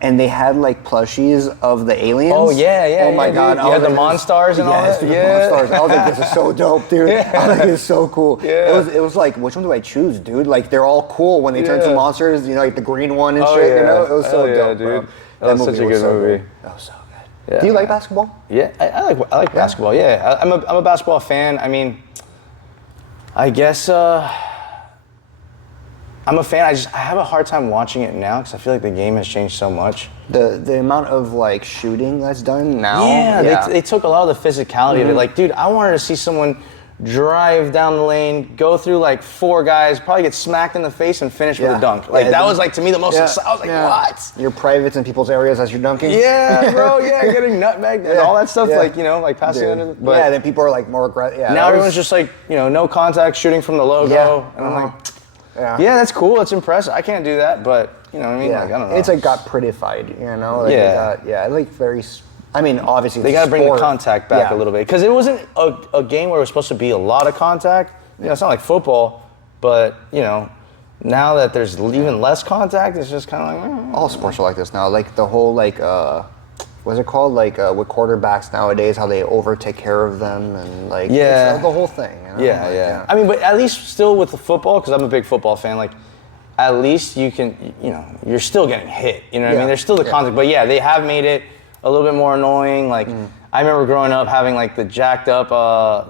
And they had like plushies of the aliens. Oh yeah. Oh my god! You had the Monstars and all that. Dude, Monstars. I was like, this is so dope, dude. I was like, it's so cool. Yeah. It was like, which one do I choose, dude? Like, they're all cool when they turn to monsters. You know, like the green one and shit. You know, it was so dope, dude. bro. That was such a good movie. That was so good. Yeah. Do you like basketball? Yeah, I like basketball. Yeah, I'm a basketball fan. I mean, I guess. I'm a fan. I have a hard time watching it now because I feel like the game has changed so much. The amount of like shooting that's done now. Yeah. They took a lot of the physicality of it. Like, dude, I wanted to see someone drive down the lane, go through like 4 guys, probably get smacked in the face and finish with a dunk. Like that was like to me the most exciting. I was like, what? Your privates in people's areas as you're dunking. Yeah, bro. Yeah, getting nutmegged and all that stuff. Like, like passing under. But then people are like more aggressive. Yeah. Now everyone's just like, no contact, shooting from the logo, and I'm like. Yeah, that's cool. That's impressive. I can't do that, but you know what I mean? Yeah. Like, I don't know. It's like got prettified, you know? Like like very. I mean, obviously they got to bring the contact back a little bit because it wasn't a game where it was supposed to be a lot of contact. It's not like football, but now that there's even less contact, it's just kind of like all sports are like this now. Like the whole like what's it called? Like with quarterbacks nowadays, how they take care of them and like Yeah. it's the whole thing. You know? Yeah, Like, yeah. I mean, but at least still with the football, because I'm a big football fan. Like, at least you can, you're still getting hit. You know what I mean? There's still the contact, but yeah, they have made it a little bit more annoying. Like, I remember growing up having like the jacked up,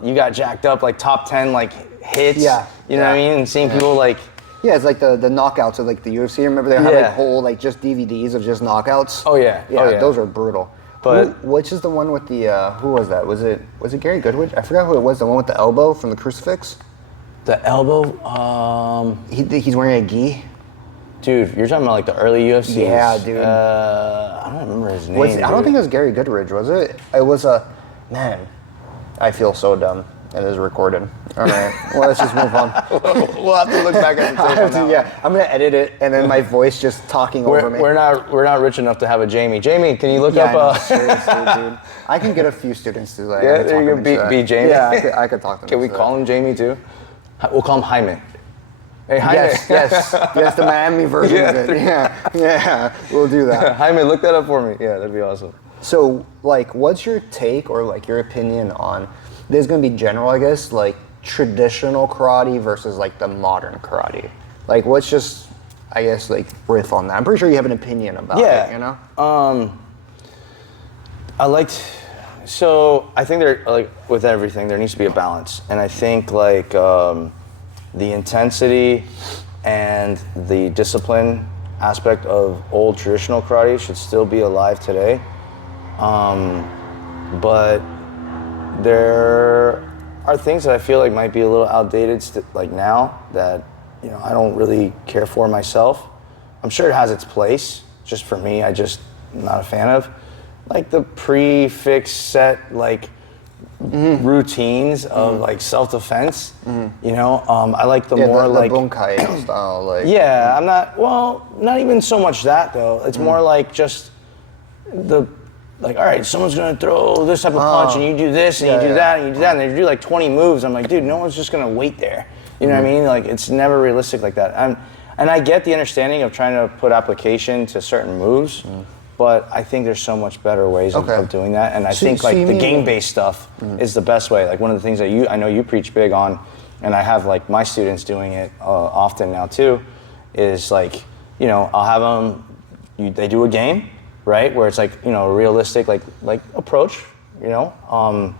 you got jacked up like top 10 like hits. Yeah. You know what I mean? And seeing people like. Yeah, it's like the knockouts of like the UFC. Remember they had like whole like just DVDs of just knockouts. Oh yeah. Yeah, those are brutal. But which is the one with the who was that? Was it Gary Goodwin? I forgot who it was. The one with the elbow from the crucifix. The elbow. He's wearing a gi. Dude, you're talking about like the early UFCs. Yeah, dude. I don't remember his name. I don't think it was Gary Goodridge, was it? It was man. I feel so dumb. It is recorded. All right. Well, let's just move on. We'll have to look back at the tape. I'm gonna edit it, and then my voice just talking over me. We're not rich enough to have a Jamie. Jamie, can you look up? I know, seriously, dude. I can get a few students to like. Yeah, there you go. Be Jamie. Yeah, I could talk to them. Can we call him Jamie too? We'll call him Jaime. Hey, Jaime. Yes, the Miami version of it. Yeah, we'll do that. Jaime, look that up for me. Yeah, that'd be awesome. So, like, what's your take or like your opinion on? This is gonna be general, I guess. Like traditional karate versus like the modern karate. Like, what's just, I guess, like riff on that. I'm pretty sure you have an opinion about it. You know. So I think there, like with everything, there needs to be a balance, and I think like the intensity and the discipline aspect of old traditional karate should still be alive today, but there are things that I feel like might be a little outdated like now that I don't really care for myself. I'm sure it has its place, just for me, I'm not a fan of. Like the prefix set like routines of like self-defense, I like the more the like bunkai style, like. Yeah, I'm not even so much that though. It's more like just all right, someone's gonna throw this type of punch and you do this and you do that and you do that and they do like 20 moves. I'm like, dude, no one's just gonna wait there. You know what I mean? Like it's never realistic like that. And I get the understanding of trying to put application to certain moves, but I think there's so much better ways of doing that. And I think like the game-based stuff is the best way. Like one of the things that I know you preach big on, and I have like my students doing it often now too, is like, I'll have them, they do a game, right? Where it's like, a realistic like approach, and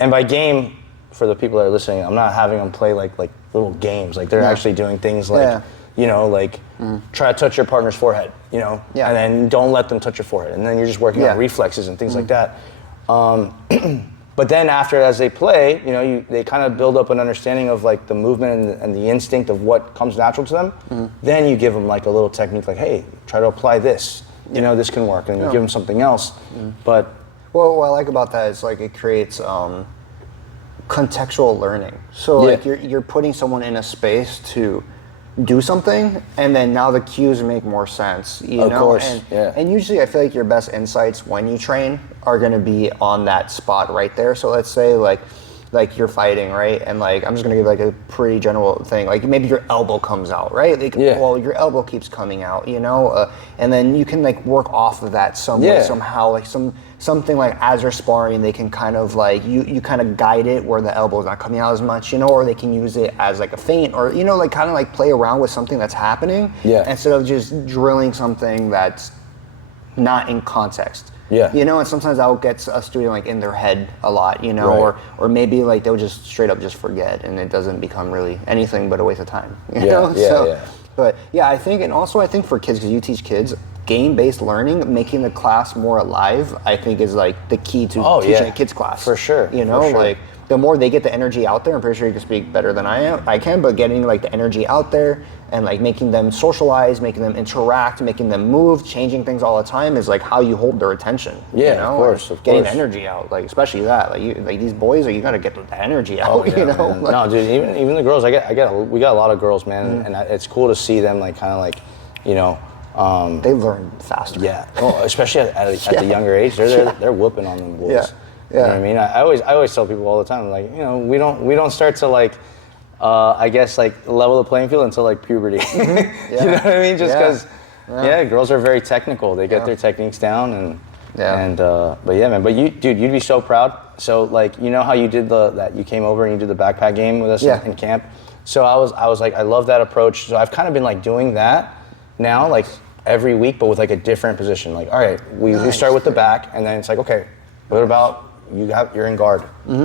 by game, for the people that are listening, I'm not having them play like little games. Like they're actually doing things like, try to touch your partner's forehead, and then don't let them touch your forehead. And then you're just working on reflexes and things like that. But then after, as they play, they kind of build up an understanding of like the movement and the instinct of what comes natural to them. Then you give them like a little technique, like, hey, try to apply this. This can work, and you give them something else. But what I like about that is like it creates contextual learning. So like you're putting someone in a space to do something, and then now the cues make more sense. Of course, and usually I feel like your best insights when you train are going to be on that spot right there. So let's say like you're fighting, right? And like I'm just gonna give like a pretty general thing. Like maybe your elbow comes out, right? Like, well, your elbow keeps coming out, and then you can like work off of that some way, somehow, like something like as you're sparring, they can kind of like you kind of guide it where the elbow's not coming out as much, or they can use it as like a feint, or like kind of like play around with something that's happening, instead of just drilling something that's not in context. And sometimes that gets a student like in their head a lot, or maybe like they'll just straight up just forget, and it doesn't become really anything but a waste of time. But I think, and also I think for kids, because you teach kids, game-based learning, making the class more alive, I think is like the key to teaching a kids class. For sure. Like the more they get the energy out there, I'm pretty sure you can speak better than I can, but getting like the energy out there and like making them socialize, making them interact, making them move, changing things all the time is like how you hold their attention. Of course. Getting the energy out, like especially that, like these boys, you gotta get the energy out. Like, no, dude, even the girls, we got a lot of girls, man, and it's cool to see them like kind of like, they learn faster. Yeah. Oh, especially at the younger age, they're whooping on them boys. You know what I mean? I always tell people all the time, like, we don't start to like, I guess like level the playing field until like puberty. You know what I mean? Just because, girls are very technical. They get their techniques down, and Yeah. And but yeah, man. But you'd be so proud. So like, you know how you did that you came over and you did the backpack game with us in camp. So I was like, I love that approach. So I've kind of been like doing that now, like every week, but with like a different position. Like, all right, we start with the back, and then it's like, okay, what about you're in guard?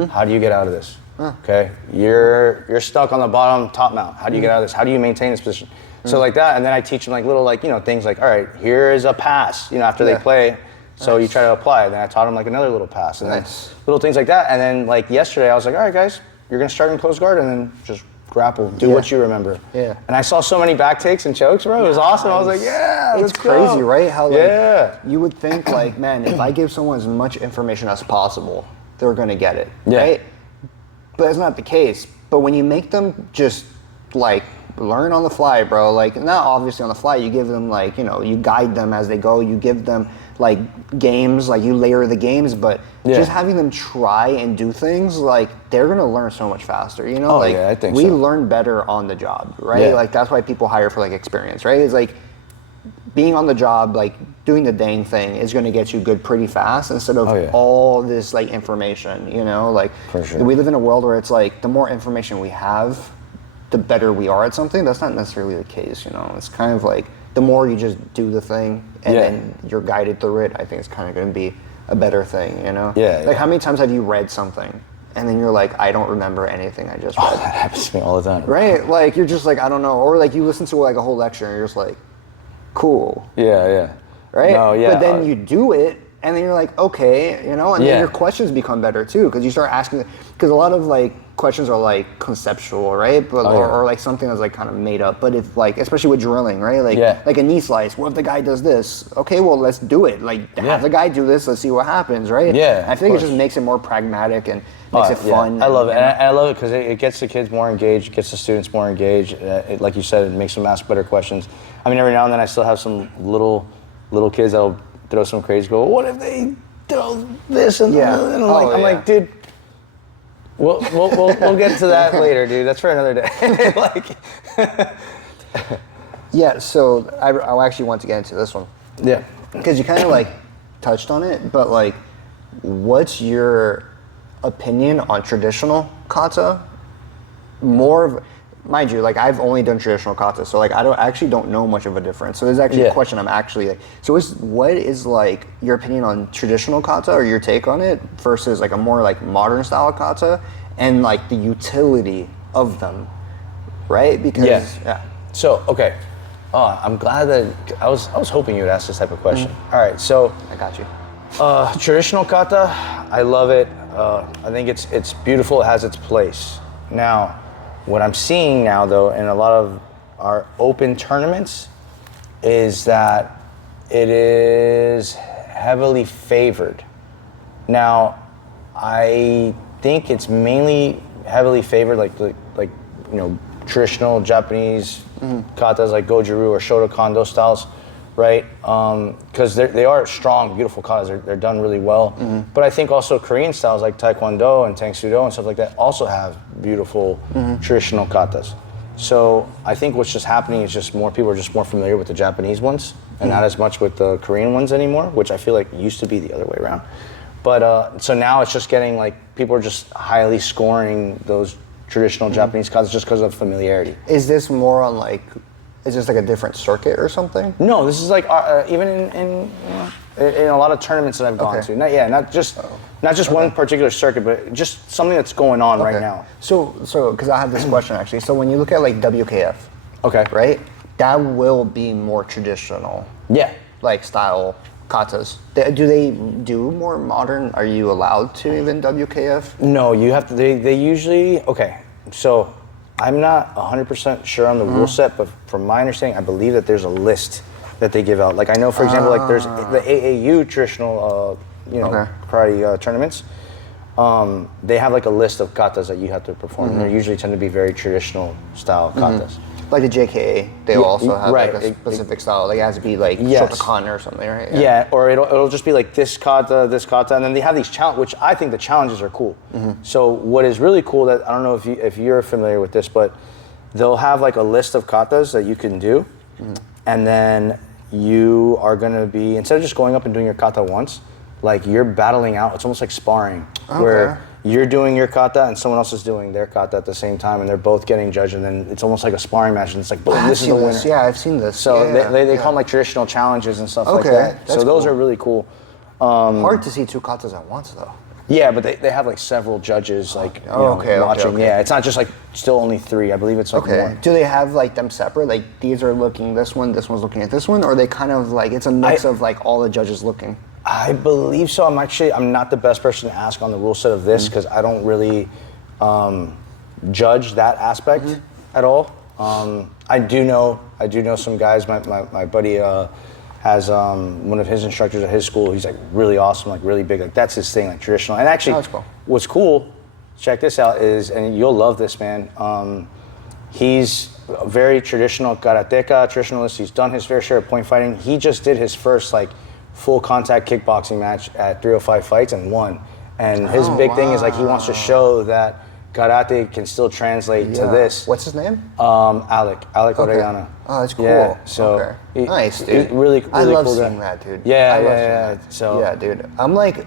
How do you get out of this? Okay, you're stuck on the bottom top mount. How do you get out of this? How do you maintain this position? So like that, and then I teach them like little like, you know, things like, all right, here is a pass, you know, after they play. So you try to apply it. Then I taught them like another little pass, and then little things like that. And then like yesterday, I was like, all right, guys, you're gonna start in close guard, and then just grapple, do what you remember. Yeah. And I saw so many back takes and chokes, bro. It was awesome. I was like, yeah, it's crazy, right? How like you would think like, man, if I give someone as much information as possible, they're gonna get it, right? But it's not the case. But when you make them just like learn on the fly, bro, like not obviously on the fly, you give them like, you know, you guide them as they go, you give them like games, like you layer the games, but just having them try and do things, like they're gonna learn so much faster, you know? Like I think we learn better on the job, right? Like that's why people hire for like experience, right? It's like being on the job, like doing the dang thing is gonna get you good pretty fast instead of all this like information, you know? Like we live in a world where it's like the more information we have, the better we are at something. That's not necessarily the case, you know? It's kind of like the more you just do the thing and then you're guided through it, I think it's kind of going to be a better thing, you know? Like how many times have you read something and then you're like, I don't remember anything I just read? Oh, that happens to me all the time. Right? Like you're just like, I don't know. Or like you listen to like a whole lecture and you're just like, cool. Yeah. Right? No, but then you do it and then you're like, okay, you know? And then your questions become better too because you start asking, because a lot of like questions are like conceptual, right? But or like something that's like kind of made up. But if like, especially with drilling, right? Like a knee slice. What if the guy does this? Okay, well let's do it. Like have the guy do this. Let's see what happens, right? Yeah. I think it just makes it more pragmatic and makes it fun. I love it, and I love it because it gets the kids more engaged, gets the students more engaged. Like you said, it makes them ask better questions. I mean, every now and then I still have some little kids that'll throw some crazy. Go, what if they throw this and I'm like, dude. We'll get to that later, dude. That's for another day. Like, so I actually want to get into this one. Yeah. Because you kind of like touched on it, but like, what's your opinion on traditional kata? More of, mind you, like I've only done traditional kata, so like I actually don't know much of a difference. So there's actually a question I'm actually like, so what is like your opinion on traditional kata or your take on it versus like a more like modern style kata and like the utility of them, right? Because So okay, I'm glad that I was hoping you would ask this type of question. All right, so I got you. Traditional kata, I love it. I think it's beautiful. It has its place. Now, what I'm seeing now, though, in a lot of our open tournaments, is that it is heavily favored. Now, I think it's mainly heavily favored, like you know, traditional Japanese katas like Goju-ryu or Shotokan, those styles, right? Because they are strong, beautiful katas. They're done really well. But I think also Korean styles like Taekwondo and Tang Soo Do and stuff like that also have beautiful traditional katas. So I think what's just happening is just more people are just more familiar with the Japanese ones and not as much with the Korean ones anymore, which I feel like used to be the other way around. But so now it's just getting like people are just highly scoring those traditional Japanese katas just because of familiarity. Is this more on like? Is this like a different circuit or something? No, this is like even in a lot of tournaments that I've gone to. Not just one particular circuit, but just something that's going on right now. So because I have this question actually. So when you look at like WKF, right, that will be more traditional. Like style katas. Do they do more modern? Are you allowed to even WKF? No, you have to. They usually So I'm not 100% sure on the rule set, but from my understanding, I believe that there's a list that they give out. Like I know, for example, like there's the AAU traditional, karate tournaments. They have like a list of katas that you have to perform. And they usually tend to be very traditional style katas. Like the JKA, they also have like a specific style. Like it has to be like Shotokan or something, right? Or it'll just be like this kata, and then they have these challenges, which I think the challenges are cool. So what is really cool that I don't know if you're familiar with this, but they'll have like a list of katas that you can do, and then you are gonna be, instead of just going up and doing your kata once, like you're battling out. It's almost like sparring, where you're doing your kata and someone else is doing their kata at the same time, and they're both getting judged, and then it's almost like a sparring match, and it's like, boom, this is the winner. Yeah, I've seen this. So they call them like traditional challenges and stuff like that. So those are really cool. Hard to see two katas at once, though. Yeah, but they have like several judges like watching. Yeah, it's not just like still only 3. I believe it's like more. Do they have like them separate? Like these are looking this one's looking at this one, or are they kind of like it's a mix of like all the judges looking? I believe so. I'm not the best person to ask on the rule set of this because I don't really judge that aspect at all. I do know some guys. My buddy has one of his instructors at his school. He's like really awesome, like really big. Like that's his thing, like traditional. And actually, what's cool, check this out, is, and you'll love this, man. He's a very traditional karateka, traditionalist. He's done his fair share of point fighting. He just did his first like full contact kickboxing match at 305 Fights and won. And his big thing is like he wants to show that karate can still translate to this. What's his name? Alec Orellana. Oh, that's cool. Yeah, so nice, dude. Really I love cool seeing guy. that, dude. Yeah. So yeah, dude. I'm like,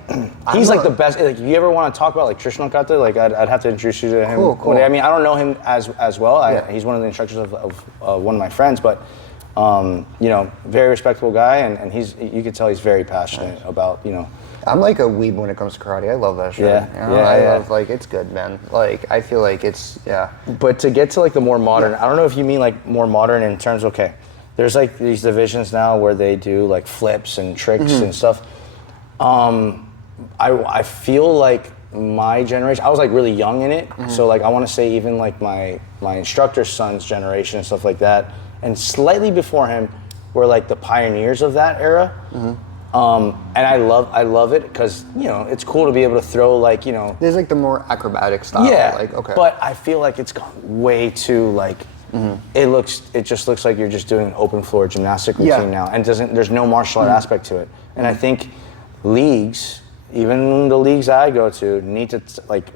he's like the best. Like, if you ever want to talk about like traditional kata, like I'd have to introduce you to him. Cool. I mean, I don't know him as well. He's one of the instructors of one of my friends, but very respectable guy, and you can tell he's very passionate about I'm like a weeb when it comes to karate. I love that shit. I love, like, it's good, man. Like, I feel like it's, But to get to, like, the more modern, I don't know if you mean, like, more modern in terms, there's, like, these divisions now where they do, like, flips and tricks and stuff. I feel like my generation, I was, like, really young in it. So, like, I want to say even, like, my instructor's son's generation and stuff like that, and slightly before him were, like, the pioneers of that era. And I love it because it's cool to be able to throw like There's like the more acrobatic style. Yeah. Like, okay. But I feel like it's gone way too like. It just looks like you're just doing an open floor gymnastic routine now, and there's no martial art aspect to it. And I think leagues, even the leagues I go to, need to like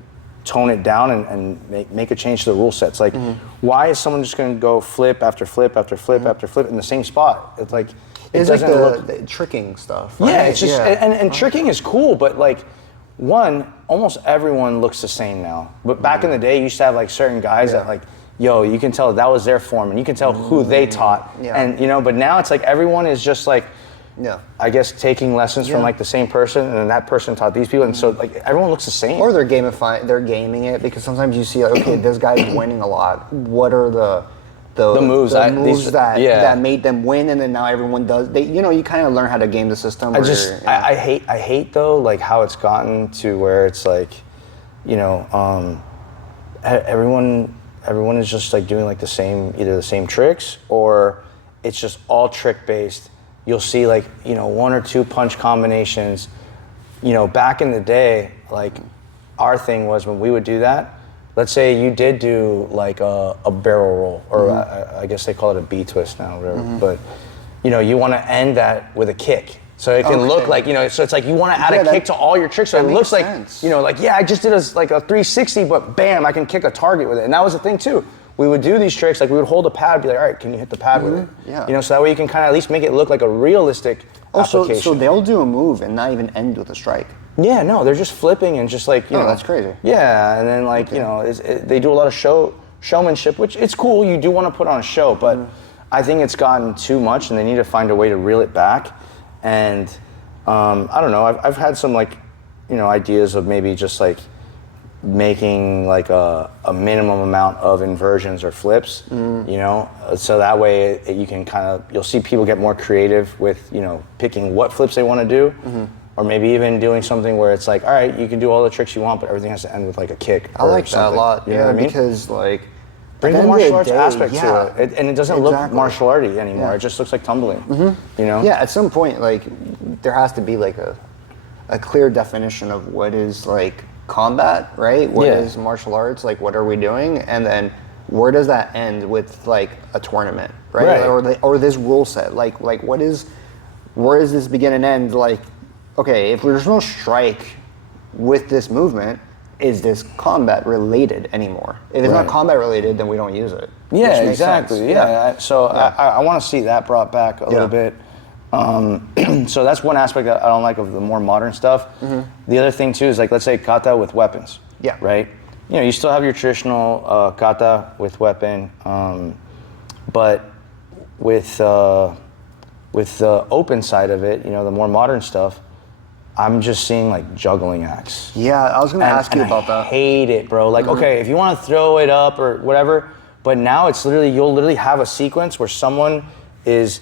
tone it down and make a change to the rule sets. Like, why is someone just going to go flip after flip after flip after flip in the same spot? It's like. It's like the tricking stuff. Right? Yeah, it's just and tricking is cool, but like almost everyone looks the same now. But back in the day, you used to have like certain guys that like, you can tell that was their form, and you can tell who they taught. And but now it's like everyone is just like, I guess taking lessons from like the same person, and then that person taught these people, and so like everyone looks the same. Or they're gaming it because sometimes you see like, okay, this guy's winning a lot. What are the moves that made them win, and then now everyone does. You kind of learn how to game the system. I hate though, like how it's gotten to where it's like, everyone is just like doing like either the same tricks, or it's just all trick based. You'll see like 1 or 2 punch combinations. Back in the day, like our thing was when we would do that. Let's say you did do like a barrel roll, or I guess they call it a B twist now, or whatever. But you want to end that with a kick, so it can look like So it's like you want to add a kick to all your tricks, so it looks sense. like I just did a 360, but bam, I can kick a target with it. And that was the thing too. We would do these tricks, like we would hold a pad, be like, all right, can you hit the pad with it? Yeah. So that way you can kind of at least make it look like a realistic application. So they'll do a move and not even end with a strike. Yeah, no, they're just flipping and just like, that's crazy. Yeah, and then like, they do a lot of showmanship, which it's cool. You do want to put on a show, but I think it's gotten too much, and they need to find a way to reel it back. And I don't know, I've had some like, ideas of maybe just like making like a minimum amount of inversions or flips, so that way you can you'll see people get more creative with, picking what flips they want to do. Or maybe even doing something where it's like, all right, you can do all the tricks you want, but everything has to end with like a kick. I like that a lot. You know what I mean? Because like bring the martial arts aspect to it, and it doesn't look martial arty anymore. It just looks like tumbling. Yeah, at some point, like there has to be like a clear definition of what is like combat, right? What is martial arts? Like, what are we doing? And then where does that end with like a tournament, right? Or this rule set? Like where does this begin and end? Like, okay, if there's no strike with this movement, is this combat related anymore? If it's not combat related, then we don't use it. Yeah, exactly. Yeah. So I want to see that brought back a little bit. So that's one aspect that I don't like of the more modern stuff. The other thing too is like, let's say kata with weapons. Yeah. Right? You know, you still have your traditional kata with weapon, but with the open side of it, you know, the more modern stuff, I'm just seeing like juggling acts. Yeah, I was gonna ask you about that. I hate it, bro. Like, okay, if you want to throw it up or whatever, but now it's literally, you'll literally have a sequence where someone is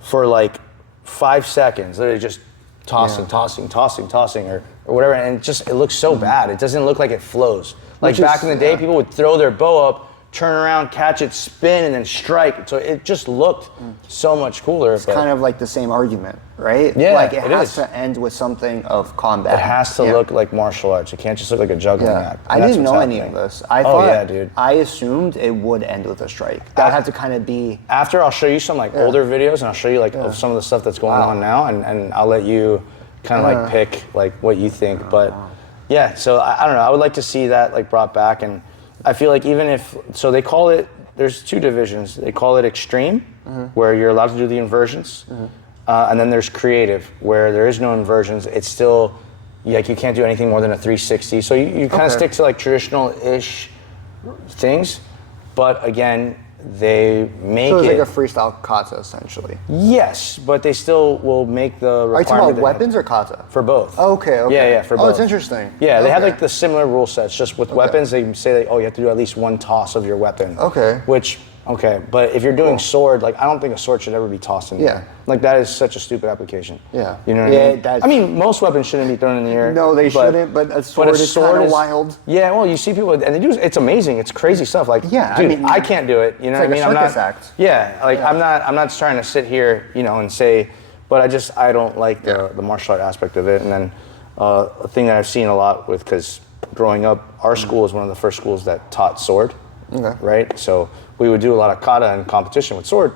for like 5 seconds, literally just tossing, or whatever, and it looks so bad. It doesn't look like it flows. Like back in the day, people would throw their bow up, turn around, catch it, spin, and then strike. So it just looked so much cooler. It's kind of like the same argument, right? Yeah, like it has is. to end with something of combat. It has to look like martial arts. It can't just look like a juggling act. I didn't know any of this. I thought, dude. I assumed it would end with a strike. That had to kind of be. After, I'll show you some like older videos, and I'll show you like of some of the stuff that's going on now, and I'll let you kind of like pick like what you think. But yeah, so I don't know. I would like to see that like brought back, and I feel like even if, so they call it, there's 2 divisions. They call it extreme, where you're allowed to do the inversions. And then there's creative, where there is no inversions. It's still, like you can't do anything more than a 360. So you kind of stick to like traditional-ish things. But again, they make So it's it. like a freestyle kata, essentially. Yes, but they still will make the requirement. Are you talking about that- weapons or kata? For both. Okay. Yeah, for both. Oh, it's interesting. Yeah, they have Okay. like the similar rule sets. Just with weapons, they say like, oh, you have to do at least 1 toss of your weapon. Okay. Which, okay, but if you're doing sword, like I don't think a sword should ever be tossed in the air. Like that is such a stupid application. Yeah. You know what I mean? That's- I mean, most weapons shouldn't be thrown in the air. No, they shouldn't, but a sword is kind of wild. Yeah, well, you see people, and they do, it's amazing. It's crazy stuff. Like, Yeah, I dude, mean, I can't do it. You know it's what I like mean? a circus act. Yeah, like I'm not trying to sit here, you know, and say, but I don't like the martial art aspect of it. And then a thing that I've seen a lot with, because growing up, our school is one of the first schools that taught sword. Okay. Right? So we would do a lot of kata and competition with sword.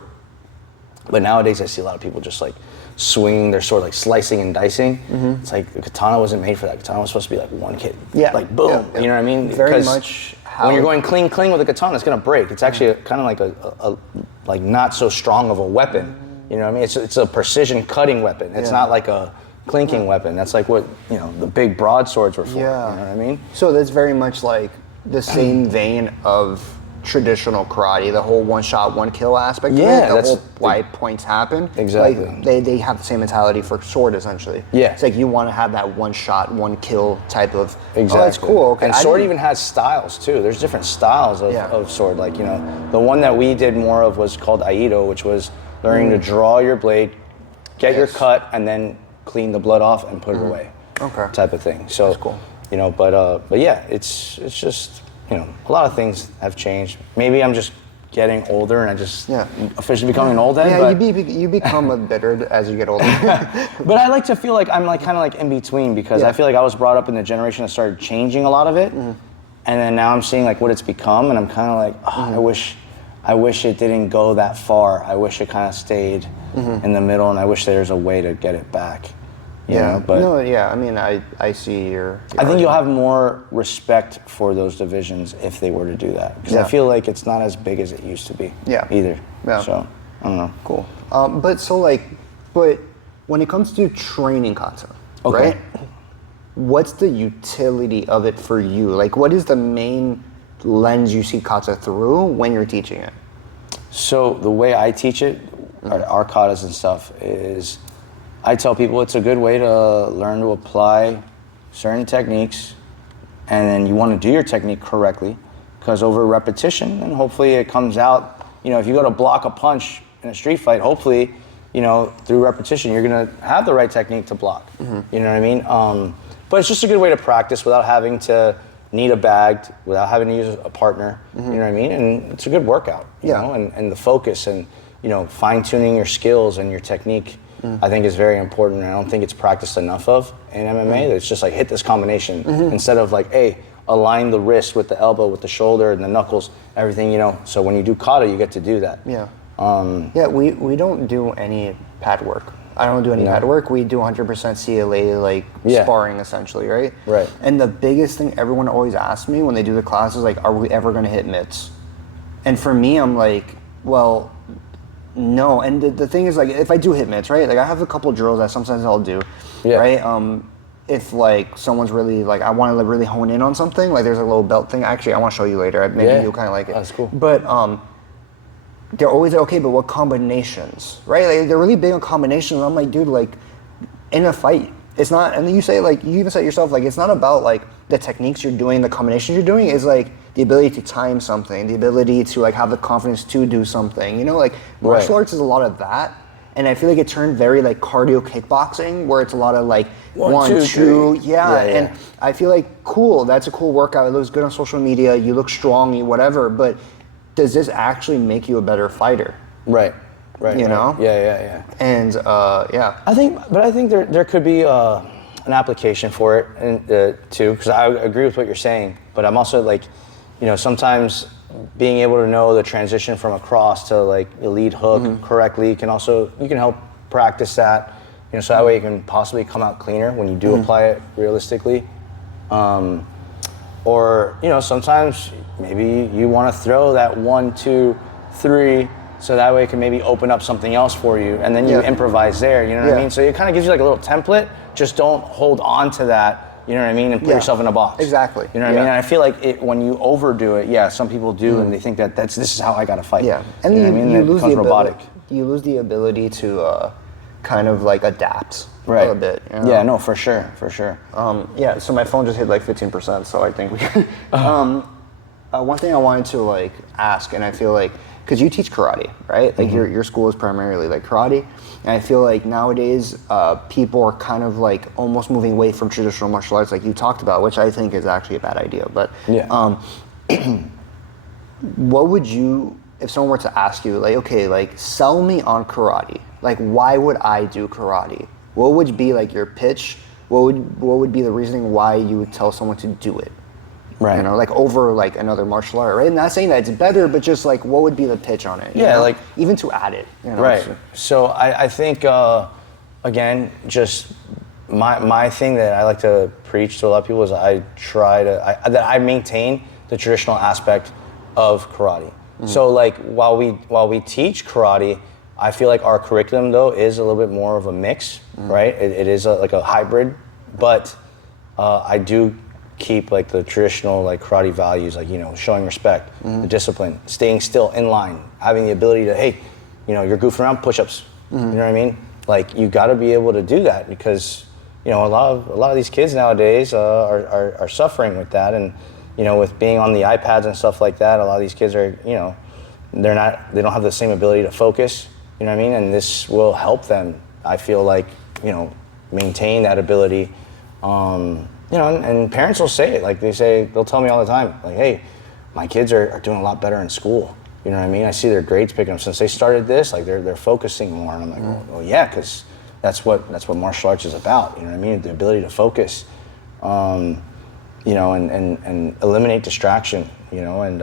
But nowadays I see a lot of people just like swinging their sword, like slicing and dicing. It's like the katana wasn't made for that. Katana was supposed to be like one hit. Yeah. Like boom. Yeah. You know what I mean? Very Because much how. when you're going clean with a katana, it's gonna break. It's actually kind of like a like not so strong of a weapon. You know what I mean? It's a precision cutting weapon. It's not like a clinking weapon. That's like what, you know, the big broadswords were for. Yeah. You know what I mean? So that's very much like the same vein of traditional karate, the whole 1 shot, 1 kill aspect Yeah, of it, the that's whole why points happen. Exactly. Like they have the same mentality for sword, essentially. Yeah. It's like you want to have that 1 shot, 1 kill type of, Exactly. oh, that's cool. Okay. And sword even has styles too. There's different styles of sword. Like, you know, the one that we did more of was called Aido, which was learning to draw your blade, get your cut, and then clean the blood off and put it away. Okay. Type of thing. So, That's cool. You know, but yeah, it's just, you know, a lot of things have changed. Maybe I'm just getting older and I just officially becoming an old head. Yeah, but, you become a bitter as you get older. but I like to feel like I'm like kind of like in between, because I feel like I was brought up in the generation that started changing a lot of it, and then now I'm seeing like what it's become, and I'm kind of like, oh, I wish it didn't go that far. I wish it kind of stayed in the middle, and I wish there's a way to get it back. You know? But I mean, I see your I think you'll have more respect for those divisions if they were to do that, because I feel like it's not as big as it used to be. Either. Yeah. So I don't know. Cool. But when it comes to training kata, right? What's the utility of it for you? Like, what is the main lens you see kata through when you're teaching it? So the way I teach it, our katas and stuff, is I tell people it's a good way to learn to apply certain techniques, and then you want to do your technique correctly, because over repetition, and hopefully it comes out, you know, if you go to block a punch in a street fight, hopefully, you know, through repetition, you're going to have the right technique to block. You know what I mean? But it's just a good way to practice without having to need a bag, without having to use a partner. You know what I mean? And it's a good workout, you know, and the focus and, you know, fine-tuning your skills and your technique, I think is very important. And I don't think it's practiced enough of in MMA. It's just like hit this combination instead of like, hey, align the wrist with the elbow, with the shoulder and the knuckles, everything, you know. So when you do kata, you get to do that. We don't do any pad work. I don't do any pad work. We do 100% CLA, like sparring essentially, right? Right. And the biggest thing everyone always asks me when they do the class is like, are we ever going to hit mitts? And for me, I'm like, well, No, and the thing is, like, if I do hit mitts, right? Like, I have a couple drills that sometimes I'll do, right? If like someone's really like, I want to like really hone in on something, like there's a little belt thing. Actually, I want to show you later. Maybe you'll kind of like it. That's cool. But they're always like, okay, but what combinations, right? Like, they're really big on combinations. I'm like, dude, like in a fight, it's not. And then you say like, you even said yourself, like it's not about like the techniques you're doing, the combinations you're doing. Is like the ability to time something, the ability to like have the confidence to do something. You know, like martial arts is a lot of that. And I feel like it turned very like cardio kickboxing, where it's a lot of like one, two, and I feel like cool. That's a cool workout. It looks good on social media. You look strong, you whatever. But does this actually make you a better fighter? Right. You know? Yeah. And I think there could be an application for it, and too, because I agree with what you're saying. But I'm also like, you know, sometimes being able to know the transition from a cross to like the lead hook correctly you can help practice that, you know, so that way you can possibly come out cleaner when you do apply it realistically. Or, you know, sometimes maybe you want to throw that 1, 2, 3, so that way it can maybe open up something else for you, and then you improvise there, you know what I mean? So it kind of gives you like a little template, just don't hold on to that, you know what I mean, and put yourself in a box. Exactly. You know what I mean? And I feel like when you overdo it, some people do, and they think that this is how I got to fight. Yeah, and you know what I mean? You lose the robotic. You lose the ability to kind of like adapt a little bit. You know? Yeah, no, for sure. So my phone just hit like 15%, so I think we can. One thing I wanted to like ask, and I feel like, because you teach karate, right? Like your school is primarily like karate, and I feel like nowadays people are kind of like almost moving away from traditional martial arts, like you talked about, which I think is actually a bad idea. But what would you, if someone were to ask you, like, okay, like sell me on karate, like why would I do karate? What would be like your pitch? What would be the reasoning why you would tell someone to do it? Right. You know, like over like another martial art, right? I'm not saying that it's better, but just like what would be the pitch on it? You know? Like even to add it. You know? Right. So I think again, just my thing that I like to preach to a lot of people is that I maintain the traditional aspect of karate. So like while we teach karate, I feel like our curriculum though is a little bit more of a mix, right? It is like a hybrid, but I do keep like the traditional like karate values, like, you know, showing respect, the discipline, staying still in line, having the ability to, hey, you know, you're goofing around, push-ups, you know what I mean? Like you got to be able to do that, because, you know, a lot of these kids nowadays are suffering with that, and, you know, with being on the iPads and stuff like that, a lot of these kids are, you know, they don't have the same ability to focus, you know what I mean? And this will help them, I feel like, you know, maintain that ability. You know, and parents will say it, like they'll tell me all the time, like, hey, my kids are doing a lot better in school. You know what I mean? I see their grades picking up since they started this, like they're focusing more. And I'm like, well, yeah, because that's what martial arts is about. You know what I mean? The ability to focus, you know, and eliminate distraction, you know, and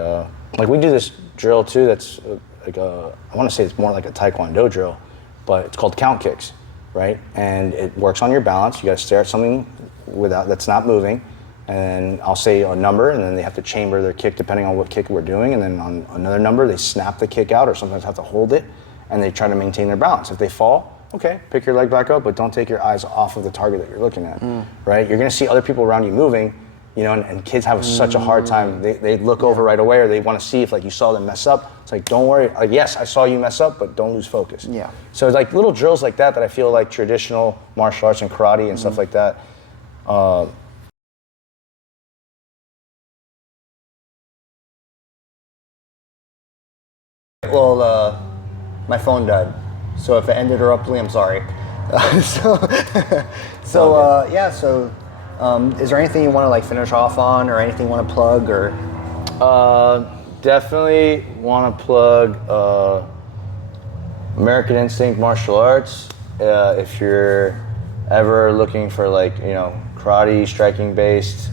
like we do this drill too that's like I want to say it's more like a Taekwondo drill, but it's called count kicks, right? And it works on your balance. You got to stare at something that's not moving, and I'll say a number, and then they have to chamber their kick depending on what kick we're doing, and then on another number they snap the kick out, or sometimes have to hold it, and they try to maintain their balance. If they fall, okay, pick your leg back up, but don't take your eyes off of the target that you're looking at, right? You're gonna see other people around you moving, you know, and kids have such a hard time. They look over right away, or they want to see if like you saw them mess up. It's like, don't worry, like, yes, I saw you mess up, but don't lose focus. Yeah. So it's like little drills like that I feel like traditional martial arts and karate and stuff like that. Well, my phone died, so if it ended abruptly, I'm sorry. Is there anything you want to like finish off on, or anything you want to plug, or? Definitely want to plug American Instinct Martial Arts. If you're ever looking for like, you know, karate, striking based,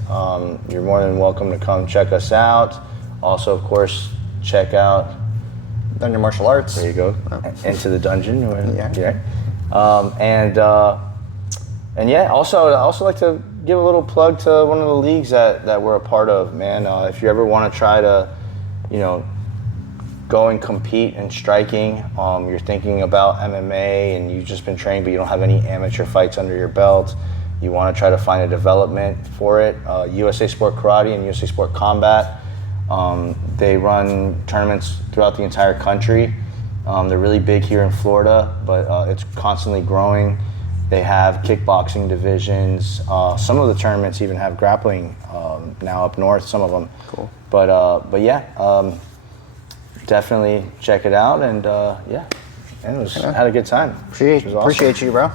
you're more than welcome to come check us out. Also, of course, check out Dungeon Martial Arts. There you go. Into the dungeon. Yeah. And yeah, also I also like to give a little plug to one of the leagues that we're a part of, man. If you ever want to try to, you know, go and compete in striking, you're thinking about MMA and you've just been training but you don't have any amateur fights under your belt, you want to try to find a development for it, USA Sport Karate and USA Sport Combat, they run tournaments throughout the entire country. They're really big here in Florida, but it's constantly growing. They have kickboxing divisions. Some of the tournaments even have grappling now up north, some of them. Cool. But yeah, definitely check it out, and yeah, and had a good time. Appreciate you, bro.